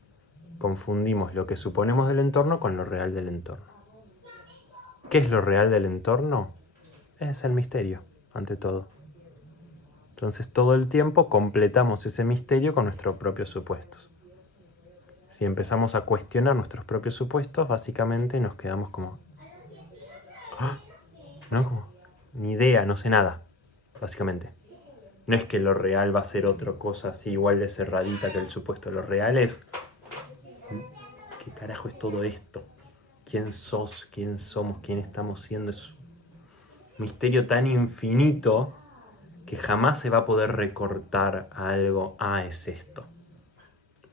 Confundimos lo que suponemos del entorno con lo real del entorno. ¿Qué es lo real del entorno? Es el misterio, ante todo. Entonces todo el tiempo completamos ese misterio con nuestros propios supuestos. Si empezamos a cuestionar nuestros propios supuestos, básicamente nos quedamos como... ¡Ah! ¿No? Como, ni idea, no sé nada, básicamente. No es que lo real va a ser otra cosa así igual de cerradita que el supuesto. Lo real es... ¿Qué carajo es todo esto? ¿Quién sos? ¿Quién somos? ¿Quién estamos siendo? Es un misterio tan infinito que jamás se va a poder recortar a algo. Ah, es esto.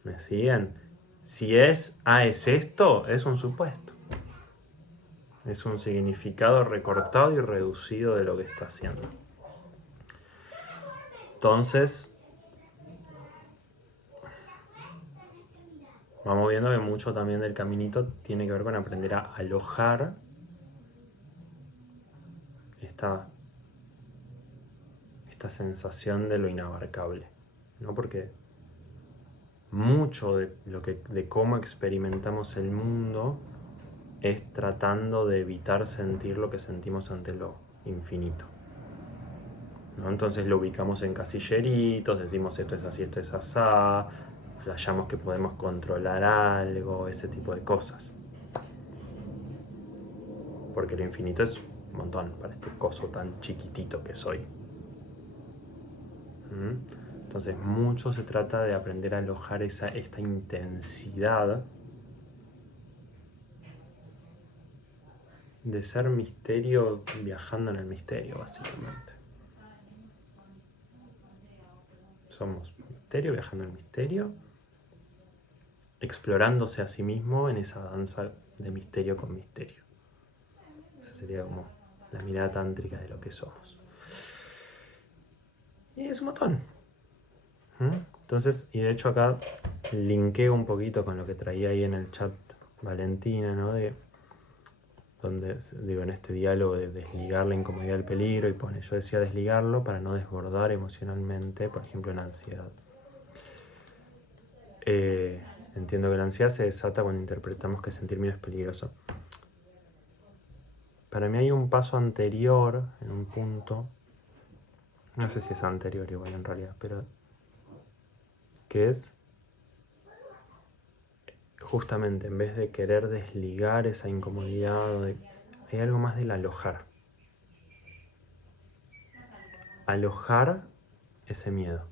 ¿Me siguen? Si es ah, es esto, es un supuesto. Es un significado recortado y reducido de lo que está haciendo. Entonces, vamos viendo que mucho también del caminito tiene que ver con aprender a alojar esta sensación de lo inabarcable, ¿no? Porque mucho de cómo experimentamos el mundo es tratando de evitar sentir lo que sentimos ante lo infinito, ¿no? Entonces lo ubicamos en casilleritos, decimos esto es así, esto es asá, flashamos que podemos controlar algo, ese tipo de cosas. Porque lo infinito es un montón para este coso tan chiquitito que soy. Entonces mucho se trata de aprender a alojar esta intensidad de ser misterio viajando en el misterio, básicamente. Somos misterio viajando en el misterio, explorándose a sí mismo en esa danza de misterio con misterio. Esa sería como la mirada tántrica de lo que somos. Y es un montón. Entonces, y de hecho acá linkeo un poquito con lo que traía ahí en el chat Valentina, ¿no? Donde digo, en este diálogo de desligar la incomodidad del peligro, y pone, yo decía desligarlo para no desbordar emocionalmente, por ejemplo en ansiedad. Entiendo que la ansiedad se desata cuando interpretamos que sentir miedo es peligroso. Para mí hay un paso anterior, en un punto, no sé si es anterior igual en realidad, pero que es justamente en vez de querer desligar esa incomodidad, hay algo más del alojar. Alojar ese miedo.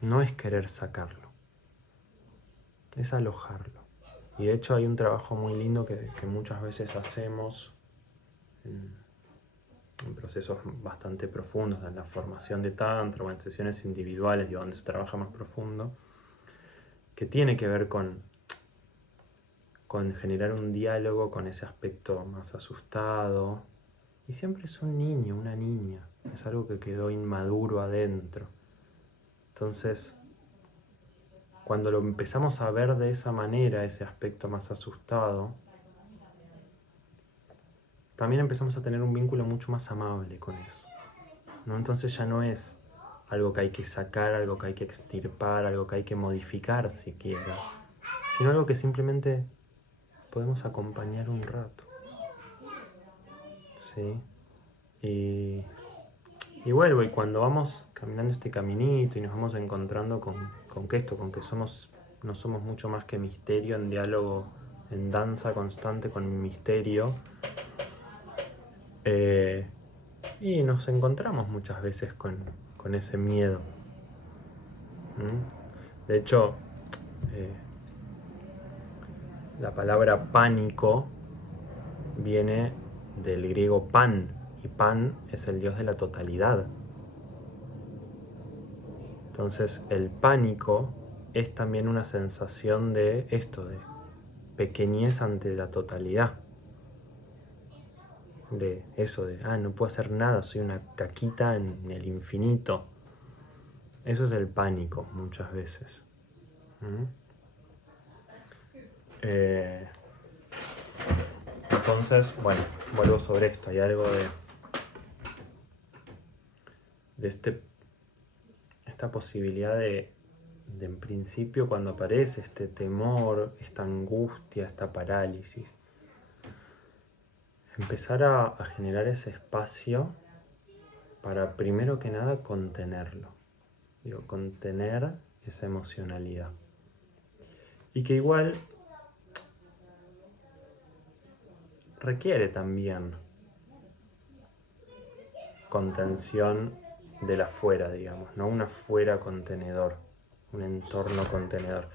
No es querer sacarlo, es alojarlo. Y de hecho hay un trabajo muy lindo que muchas veces hacemos en procesos bastante profundos, en la formación de Tantra o en sesiones individuales, donde se trabaja más profundo, que tiene que ver con generar un diálogo con ese aspecto más asustado. Y siempre es un niño, una niña. Es algo que quedó inmaduro adentro. Entonces, cuando lo empezamos a ver de esa manera, ese aspecto más asustado, también empezamos a tener un vínculo mucho más amable con eso, ¿no? Entonces ya no es algo que hay que sacar, algo que hay que extirpar, algo que hay que modificar siquiera, sino algo que simplemente podemos acompañar un rato, ¿sí? Y vuelvo, y cuando vamos caminando este caminito y nos vamos encontrando con que no somos mucho más que misterio en diálogo, en danza constante con el misterio, y nos encontramos muchas veces con ese miedo. De hecho, la palabra pánico viene del griego pan, y Pan es el dios de la totalidad. Entonces el pánico es también una sensación de esto, de pequeñez ante la totalidad. de eso, de, no puedo hacer nada, soy una caquita en el infinito. Eso es el pánico muchas veces. ¿Mm? Entonces, bueno, vuelvo sobre esto. Hay algo de esta posibilidad de en principio cuando aparece este temor, esta angustia, esta parálisis, empezar a generar ese espacio para primero que nada contenerlo. Digo, contener esa emocionalidad. Y que igual requiere también contención del afuera, digamos, no un afuera contenedor, un entorno contenedor.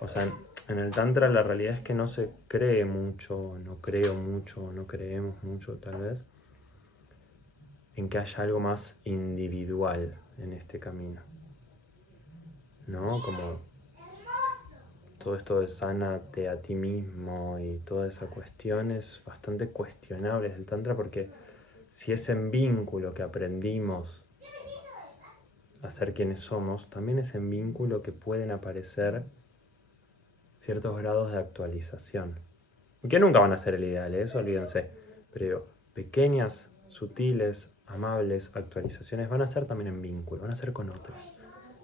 O sea, en el Tantra la realidad es que no se cree mucho, no creo mucho, no creemos mucho tal vez, en que haya algo más individual en este camino, ¿no? Como todo esto de sánate a ti mismo y toda esa cuestión es bastante cuestionable desde el Tantra, porque si es en vínculo que aprendimos a ser quienes somos, también es en vínculo que pueden aparecer ciertos grados de actualización. Y que nunca van a ser el ideal, eso olvídense. Pero digo, pequeñas, sutiles, amables actualizaciones van a ser también en vínculo, van a ser con otros.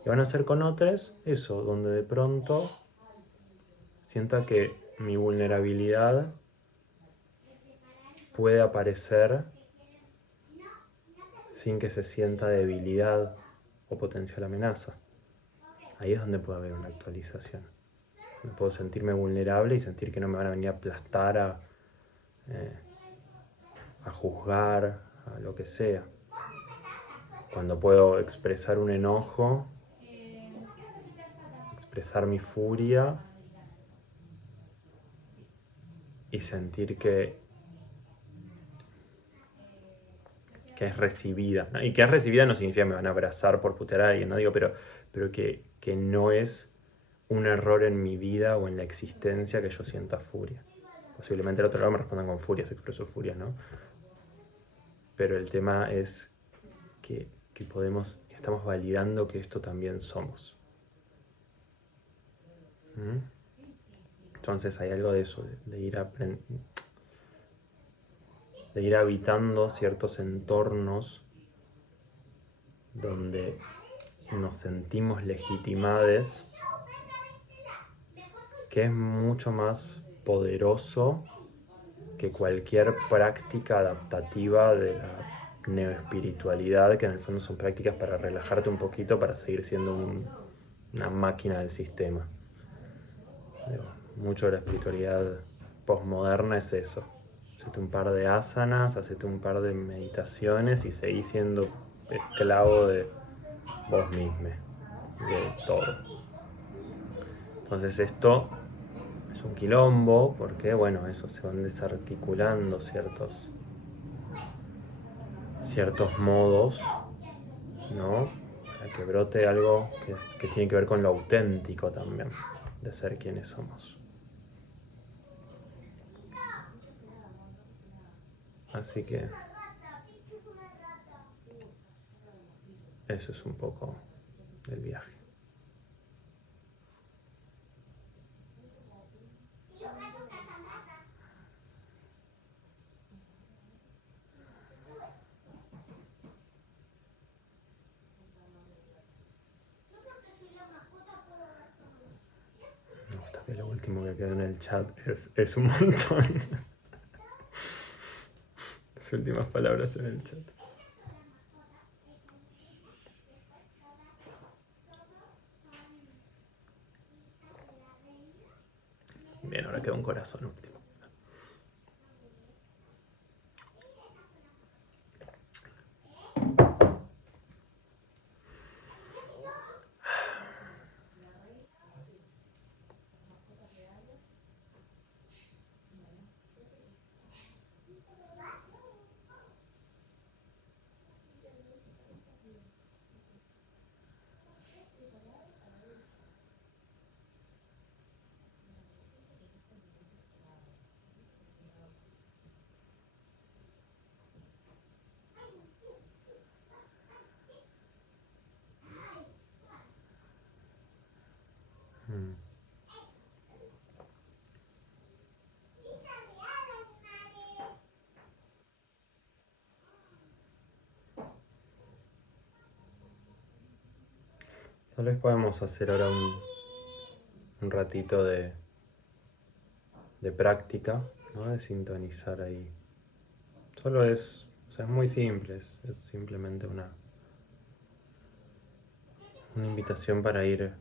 Y van a ser con otros, eso, donde de pronto sienta que mi vulnerabilidad puede aparecer sin que se sienta debilidad o potencial amenaza. Ahí es donde puede haber una actualización. Donde puedo sentirme vulnerable y sentir que no me van a venir a aplastar, a juzgar, a lo que sea. Cuando puedo expresar un enojo, expresar mi furia y sentir que es recibida, ¿no? Y que es recibida no significa que me van a abrazar por putear a alguien, no digo, pero que no es un error en mi vida o en la existencia que yo sienta furia. Posiblemente el otro lado me respondan con furia, si expreso furia, ¿no? Pero el tema es que estamos validando que esto también somos. ¿Mm? Entonces hay algo de eso, de ir habitando ciertos entornos donde nos sentimos legitimados, que es mucho más poderoso que cualquier práctica adaptativa de la neoespiritualidad, que en el fondo son prácticas para relajarte un poquito, para seguir siendo una máquina del sistema. Mucho de la espiritualidad postmoderna es eso. Hacete un par de asanas, hacete un par de meditaciones y seguís siendo esclavo de vos mismo, de todo. Entonces esto es un quilombo porque, bueno, eso, se van desarticulando ciertos modos, ¿no? Para que brote algo que tiene que ver con lo auténtico también, de ser quienes somos. Así que eso es un poco del viaje. Me gusta que lo último que queda en el chat es un montón. Las últimas palabras en el chat. Bien, ahora queda un corazón último. Tal vez podemos hacer ahora un ratito de práctica, ¿no? De sintonizar ahí. Solo es, o sea, es muy simple, es simplemente una invitación para ir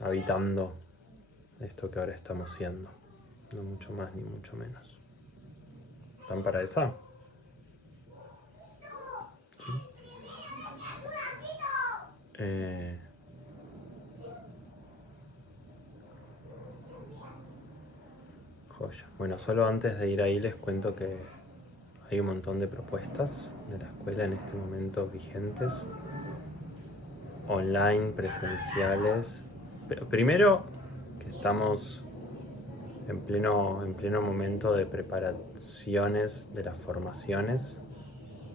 habitando esto que ahora estamos siendo. No mucho más ni mucho menos. ¿Están para esa? ¿Sí? Joya. Bueno, solo antes de ir ahí les cuento que hay un montón de propuestas de la escuela en este momento vigentes, online, presenciales. Pero primero que estamos en pleno momento de preparaciones de las formaciones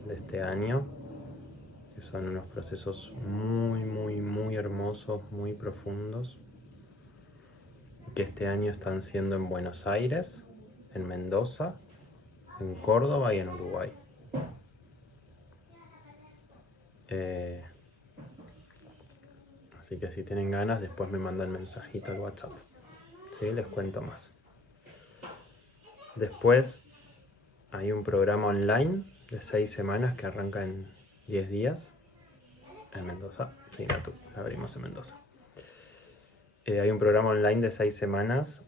de este año, que son unos procesos muy hermosos, muy profundos, que este año están siendo en Buenos Aires, en Mendoza, en Córdoba y en Uruguay. Así que si tienen ganas, después me mandan mensajito al WhatsApp. ¿Sí? Les cuento más. Después hay un programa online de 6 semanas que arranca en 10 días en Mendoza. Sí, la abrimos en Mendoza. Hay un programa online de 6 semanas,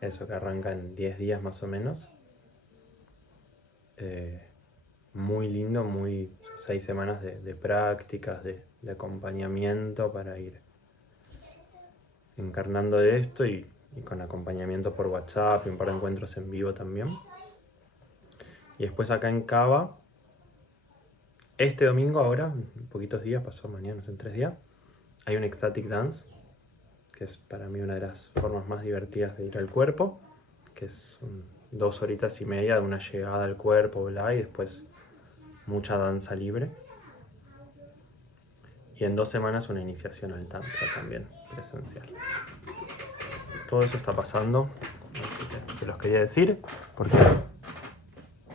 eso que arranca en 10 días más o menos. Muy lindo, 6 semanas de prácticas, de acompañamiento para ir encarnando de esto y con acompañamiento por WhatsApp y un par de encuentros en vivo también. Y después acá en Cava, este domingo ahora, en poquitos días, pasó mañana, en 3 días, hay un Ecstatic Dance, que es para mí una de las formas más divertidas de ir al cuerpo, que es 2 horitas y media de una llegada al cuerpo, bla, y después mucha danza libre. Y en 2 semanas una iniciación al Tantra también, presencial. Todo eso está pasando, así que se los quería decir, porque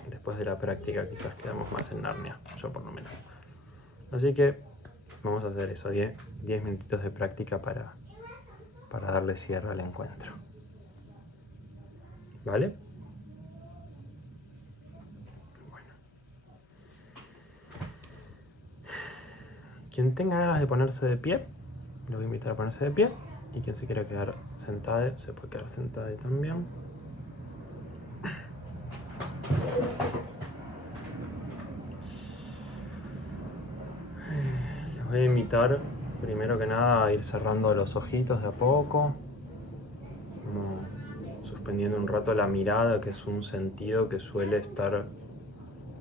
después de la práctica quizás quedamos más en Narnia, yo por lo menos. Así que vamos a hacer eso, 10 minutitos de práctica para darle cierre al encuentro. ¿Vale? Bueno. Quien tenga ganas de ponerse de pie, le voy a invitar a ponerse de pie. Y quien se quiera quedar sentado, se puede quedar sentado también. Les voy a invitar, primero que nada, a ir cerrando los ojitos de a poco. Suspendiendo un rato la mirada, que es un sentido que suele estar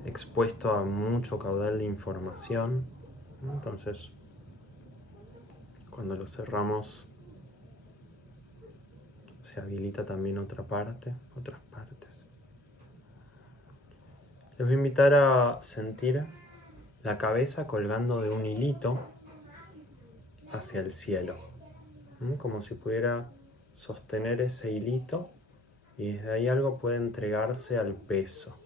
expuesto a mucho caudal de información. Entonces, cuando lo cerramos, se habilita también otras partes. Les voy a invitar a sentir la cabeza colgando de un hilito hacia el cielo, como si pudiera sostener ese hilito y desde ahí algo puede entregarse al peso.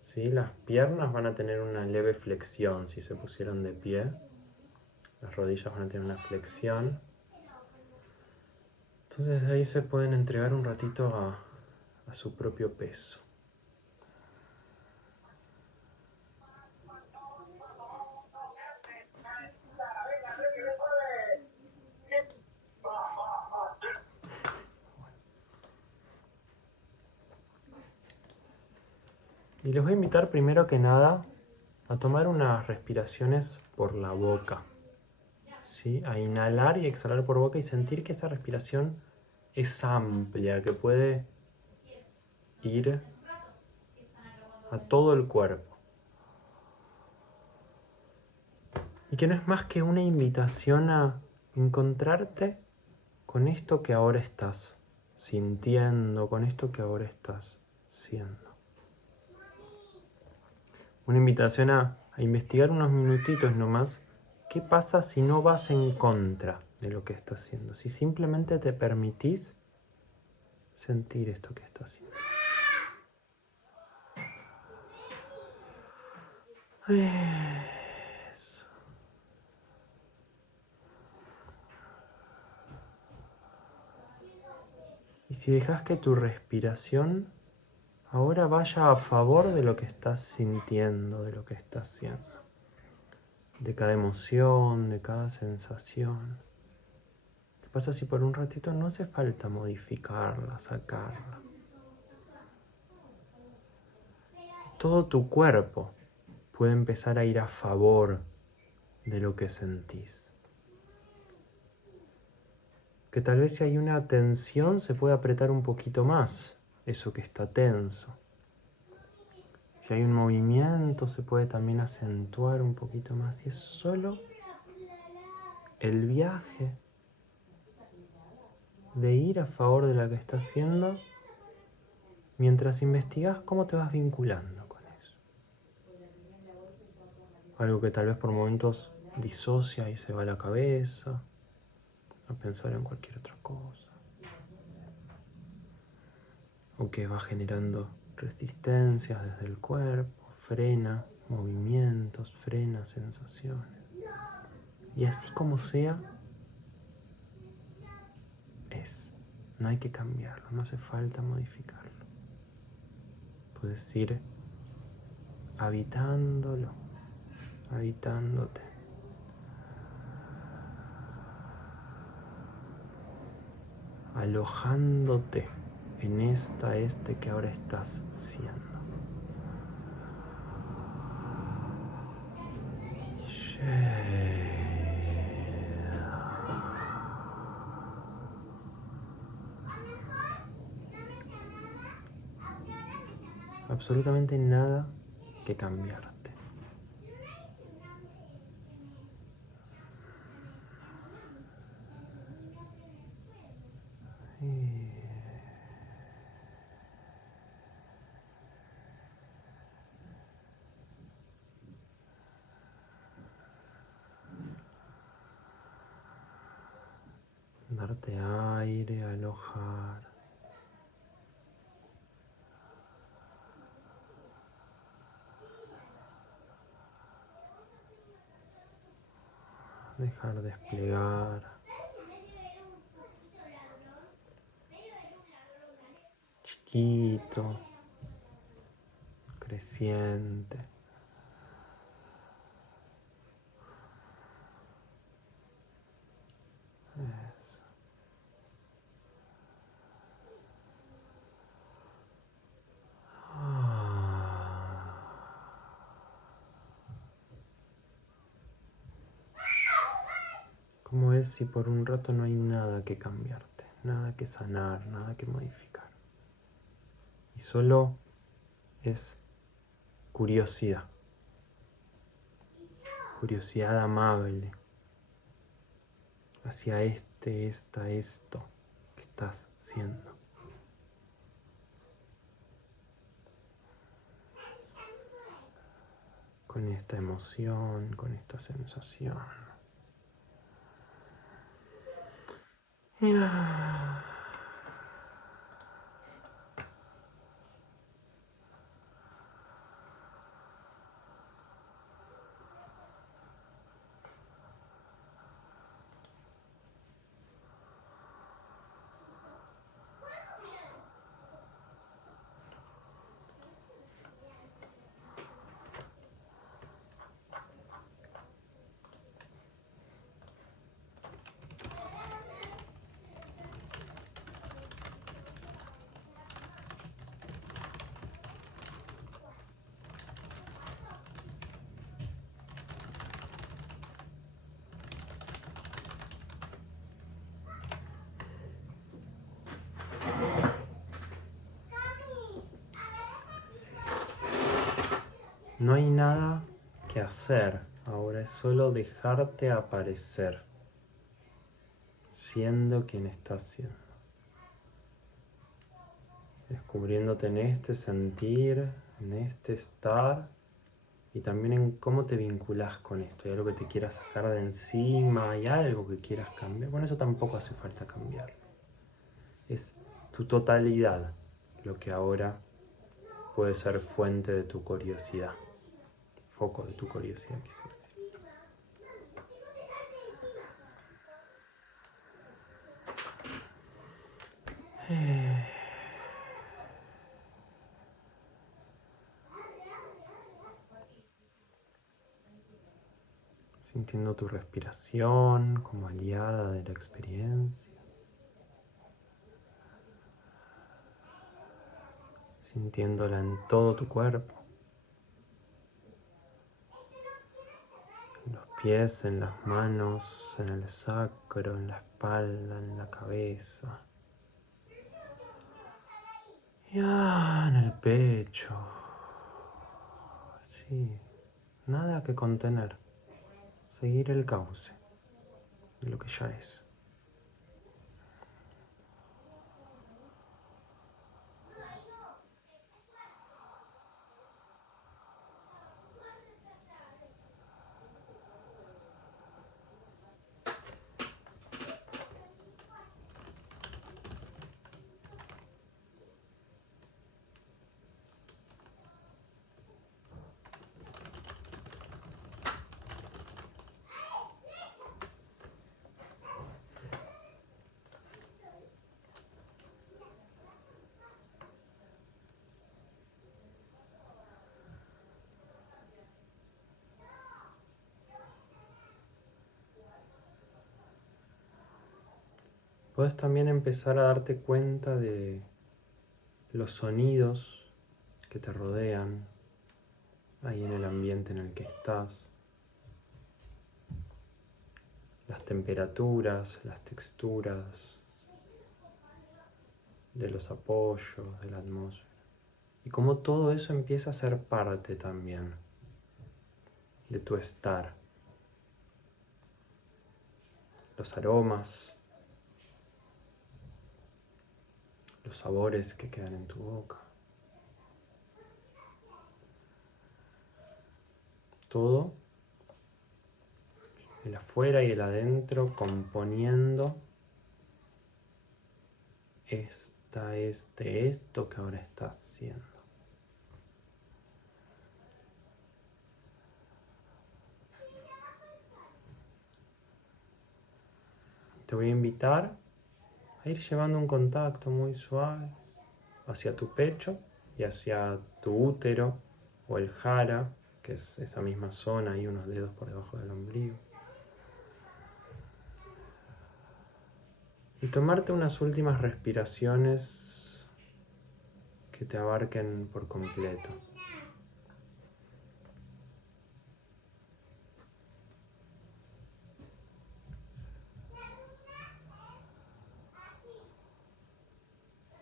¿Sí? Las piernas van a tener una leve flexión si se pusieron de pie. Las rodillas van a tener una flexión. Entonces de ahí se pueden entregar un ratito a su propio peso. Y les voy a invitar primero que nada a tomar unas respiraciones por la boca. ¿Sí? A inhalar y exhalar por boca y sentir que esa respiración es amplia, que puede ir a todo el cuerpo. Y que no es más que una invitación a encontrarte con esto que ahora estás sintiendo, con esto que ahora estás siendo. Una invitación a investigar unos minutitos nomás. ¿Qué pasa si no vas en contra de lo que estás haciendo? Si simplemente te permitís sentir esto que estás haciendo. Eso. Y si dejas que tu respiración ahora vaya a favor de lo que estás sintiendo, de lo que estás haciendo, de cada emoción, de cada sensación. ¿Qué pasa si por un ratito no hace falta modificarla, sacarla? Todo tu cuerpo puede empezar a ir a favor de lo que sentís. Que tal vez si hay una tensión se puede apretar un poquito más eso que está tenso. Si hay un movimiento se puede también acentuar un poquito más. Y es solo el viaje de ir a favor de lo que estás haciendo mientras investigas cómo te vas vinculando con eso. Algo que tal vez por momentos disocia y se va a la cabeza, a pensar en cualquier otra cosa. O que va generando resistencias desde el cuerpo, frena movimientos, frena sensaciones. Y así como sea, es. No hay que cambiarlo, no hace falta modificarlo. Puedes ir habitándolo, habitándote. Alojándote en este que ahora estás siendo. Absolutamente nada que cambiarte. Darte aire, alojar. Dejar desplegar. Chiquito, creciente. Eso. ¿Cómo es si por un rato no hay nada que cambiarte, nada que sanar, nada que modificar? Y solo es curiosidad. Curiosidad amable hacia esto que estás siendo. Con esta emoción, con esta sensación. No hay nada que hacer ahora, es solo dejarte aparecer, siendo quien estás siendo. Descubriéndote en este sentir, en este estar y también en cómo te vinculas con esto. Hay algo que te quieras sacar de encima, hay algo que quieras cambiar. Bueno, eso tampoco hace falta cambiarlo. Es tu totalidad lo que ahora puede ser fuente de tu curiosidad. Foco de tu curiosidad, quizás. Sintiendo tu respiración como aliada de la experiencia. Sintiéndola en todo tu cuerpo. En los pies, en las manos, en el sacro, en la espalda, en la cabeza. Y en el pecho. Sí, nada que contener. Seguir el cauce de lo que ya es. Puedes también empezar a darte cuenta de los sonidos que te rodean ahí en el ambiente en el que estás. Las temperaturas, las texturas de los apoyos, de la atmósfera. Y cómo todo eso empieza a ser parte también de tu estar. Los aromas, los sabores que quedan en tu boca. Todo, el afuera y el adentro, componiendo esto que ahora estás haciendo. Te voy a invitar a ir llevando un contacto muy suave hacia tu pecho y hacia tu útero o el jara, que es esa misma zona y unos dedos por debajo del ombligo. Y tomarte unas últimas respiraciones que te abarquen por completo.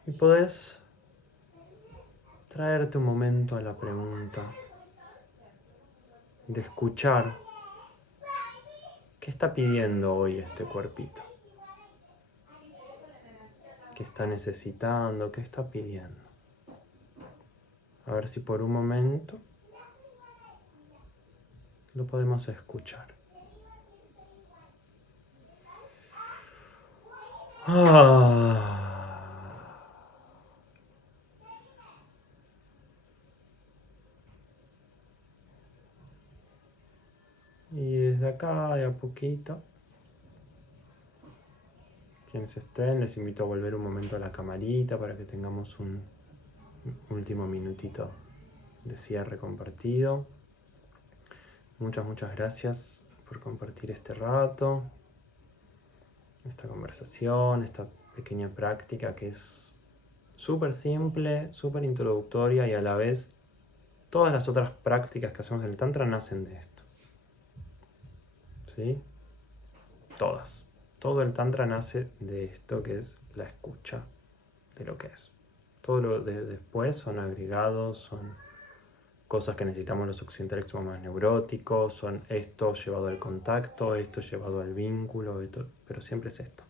Y podés traerte un momento a la pregunta de escuchar qué está pidiendo hoy este cuerpito. ¿Qué está necesitando? ¿Qué está pidiendo? A ver si por un momento lo podemos escuchar. Y desde acá, de a poquito, quienes estén, les invito a volver un momento a la camarita para que tengamos un último minutito de cierre compartido. Muchas gracias por compartir este rato, esta conversación, esta pequeña práctica que es súper simple, súper introductoria y a la vez todas las otras prácticas que hacemos en el Tantra nacen de esto. ¿Sí? Todas. Todo el Tantra nace de esto que es la escucha de lo que es. Todo lo de después son agregados, son cosas que necesitamos los occidentales que somos más neuróticos, son esto llevado al contacto, esto llevado al vínculo, pero siempre es esto.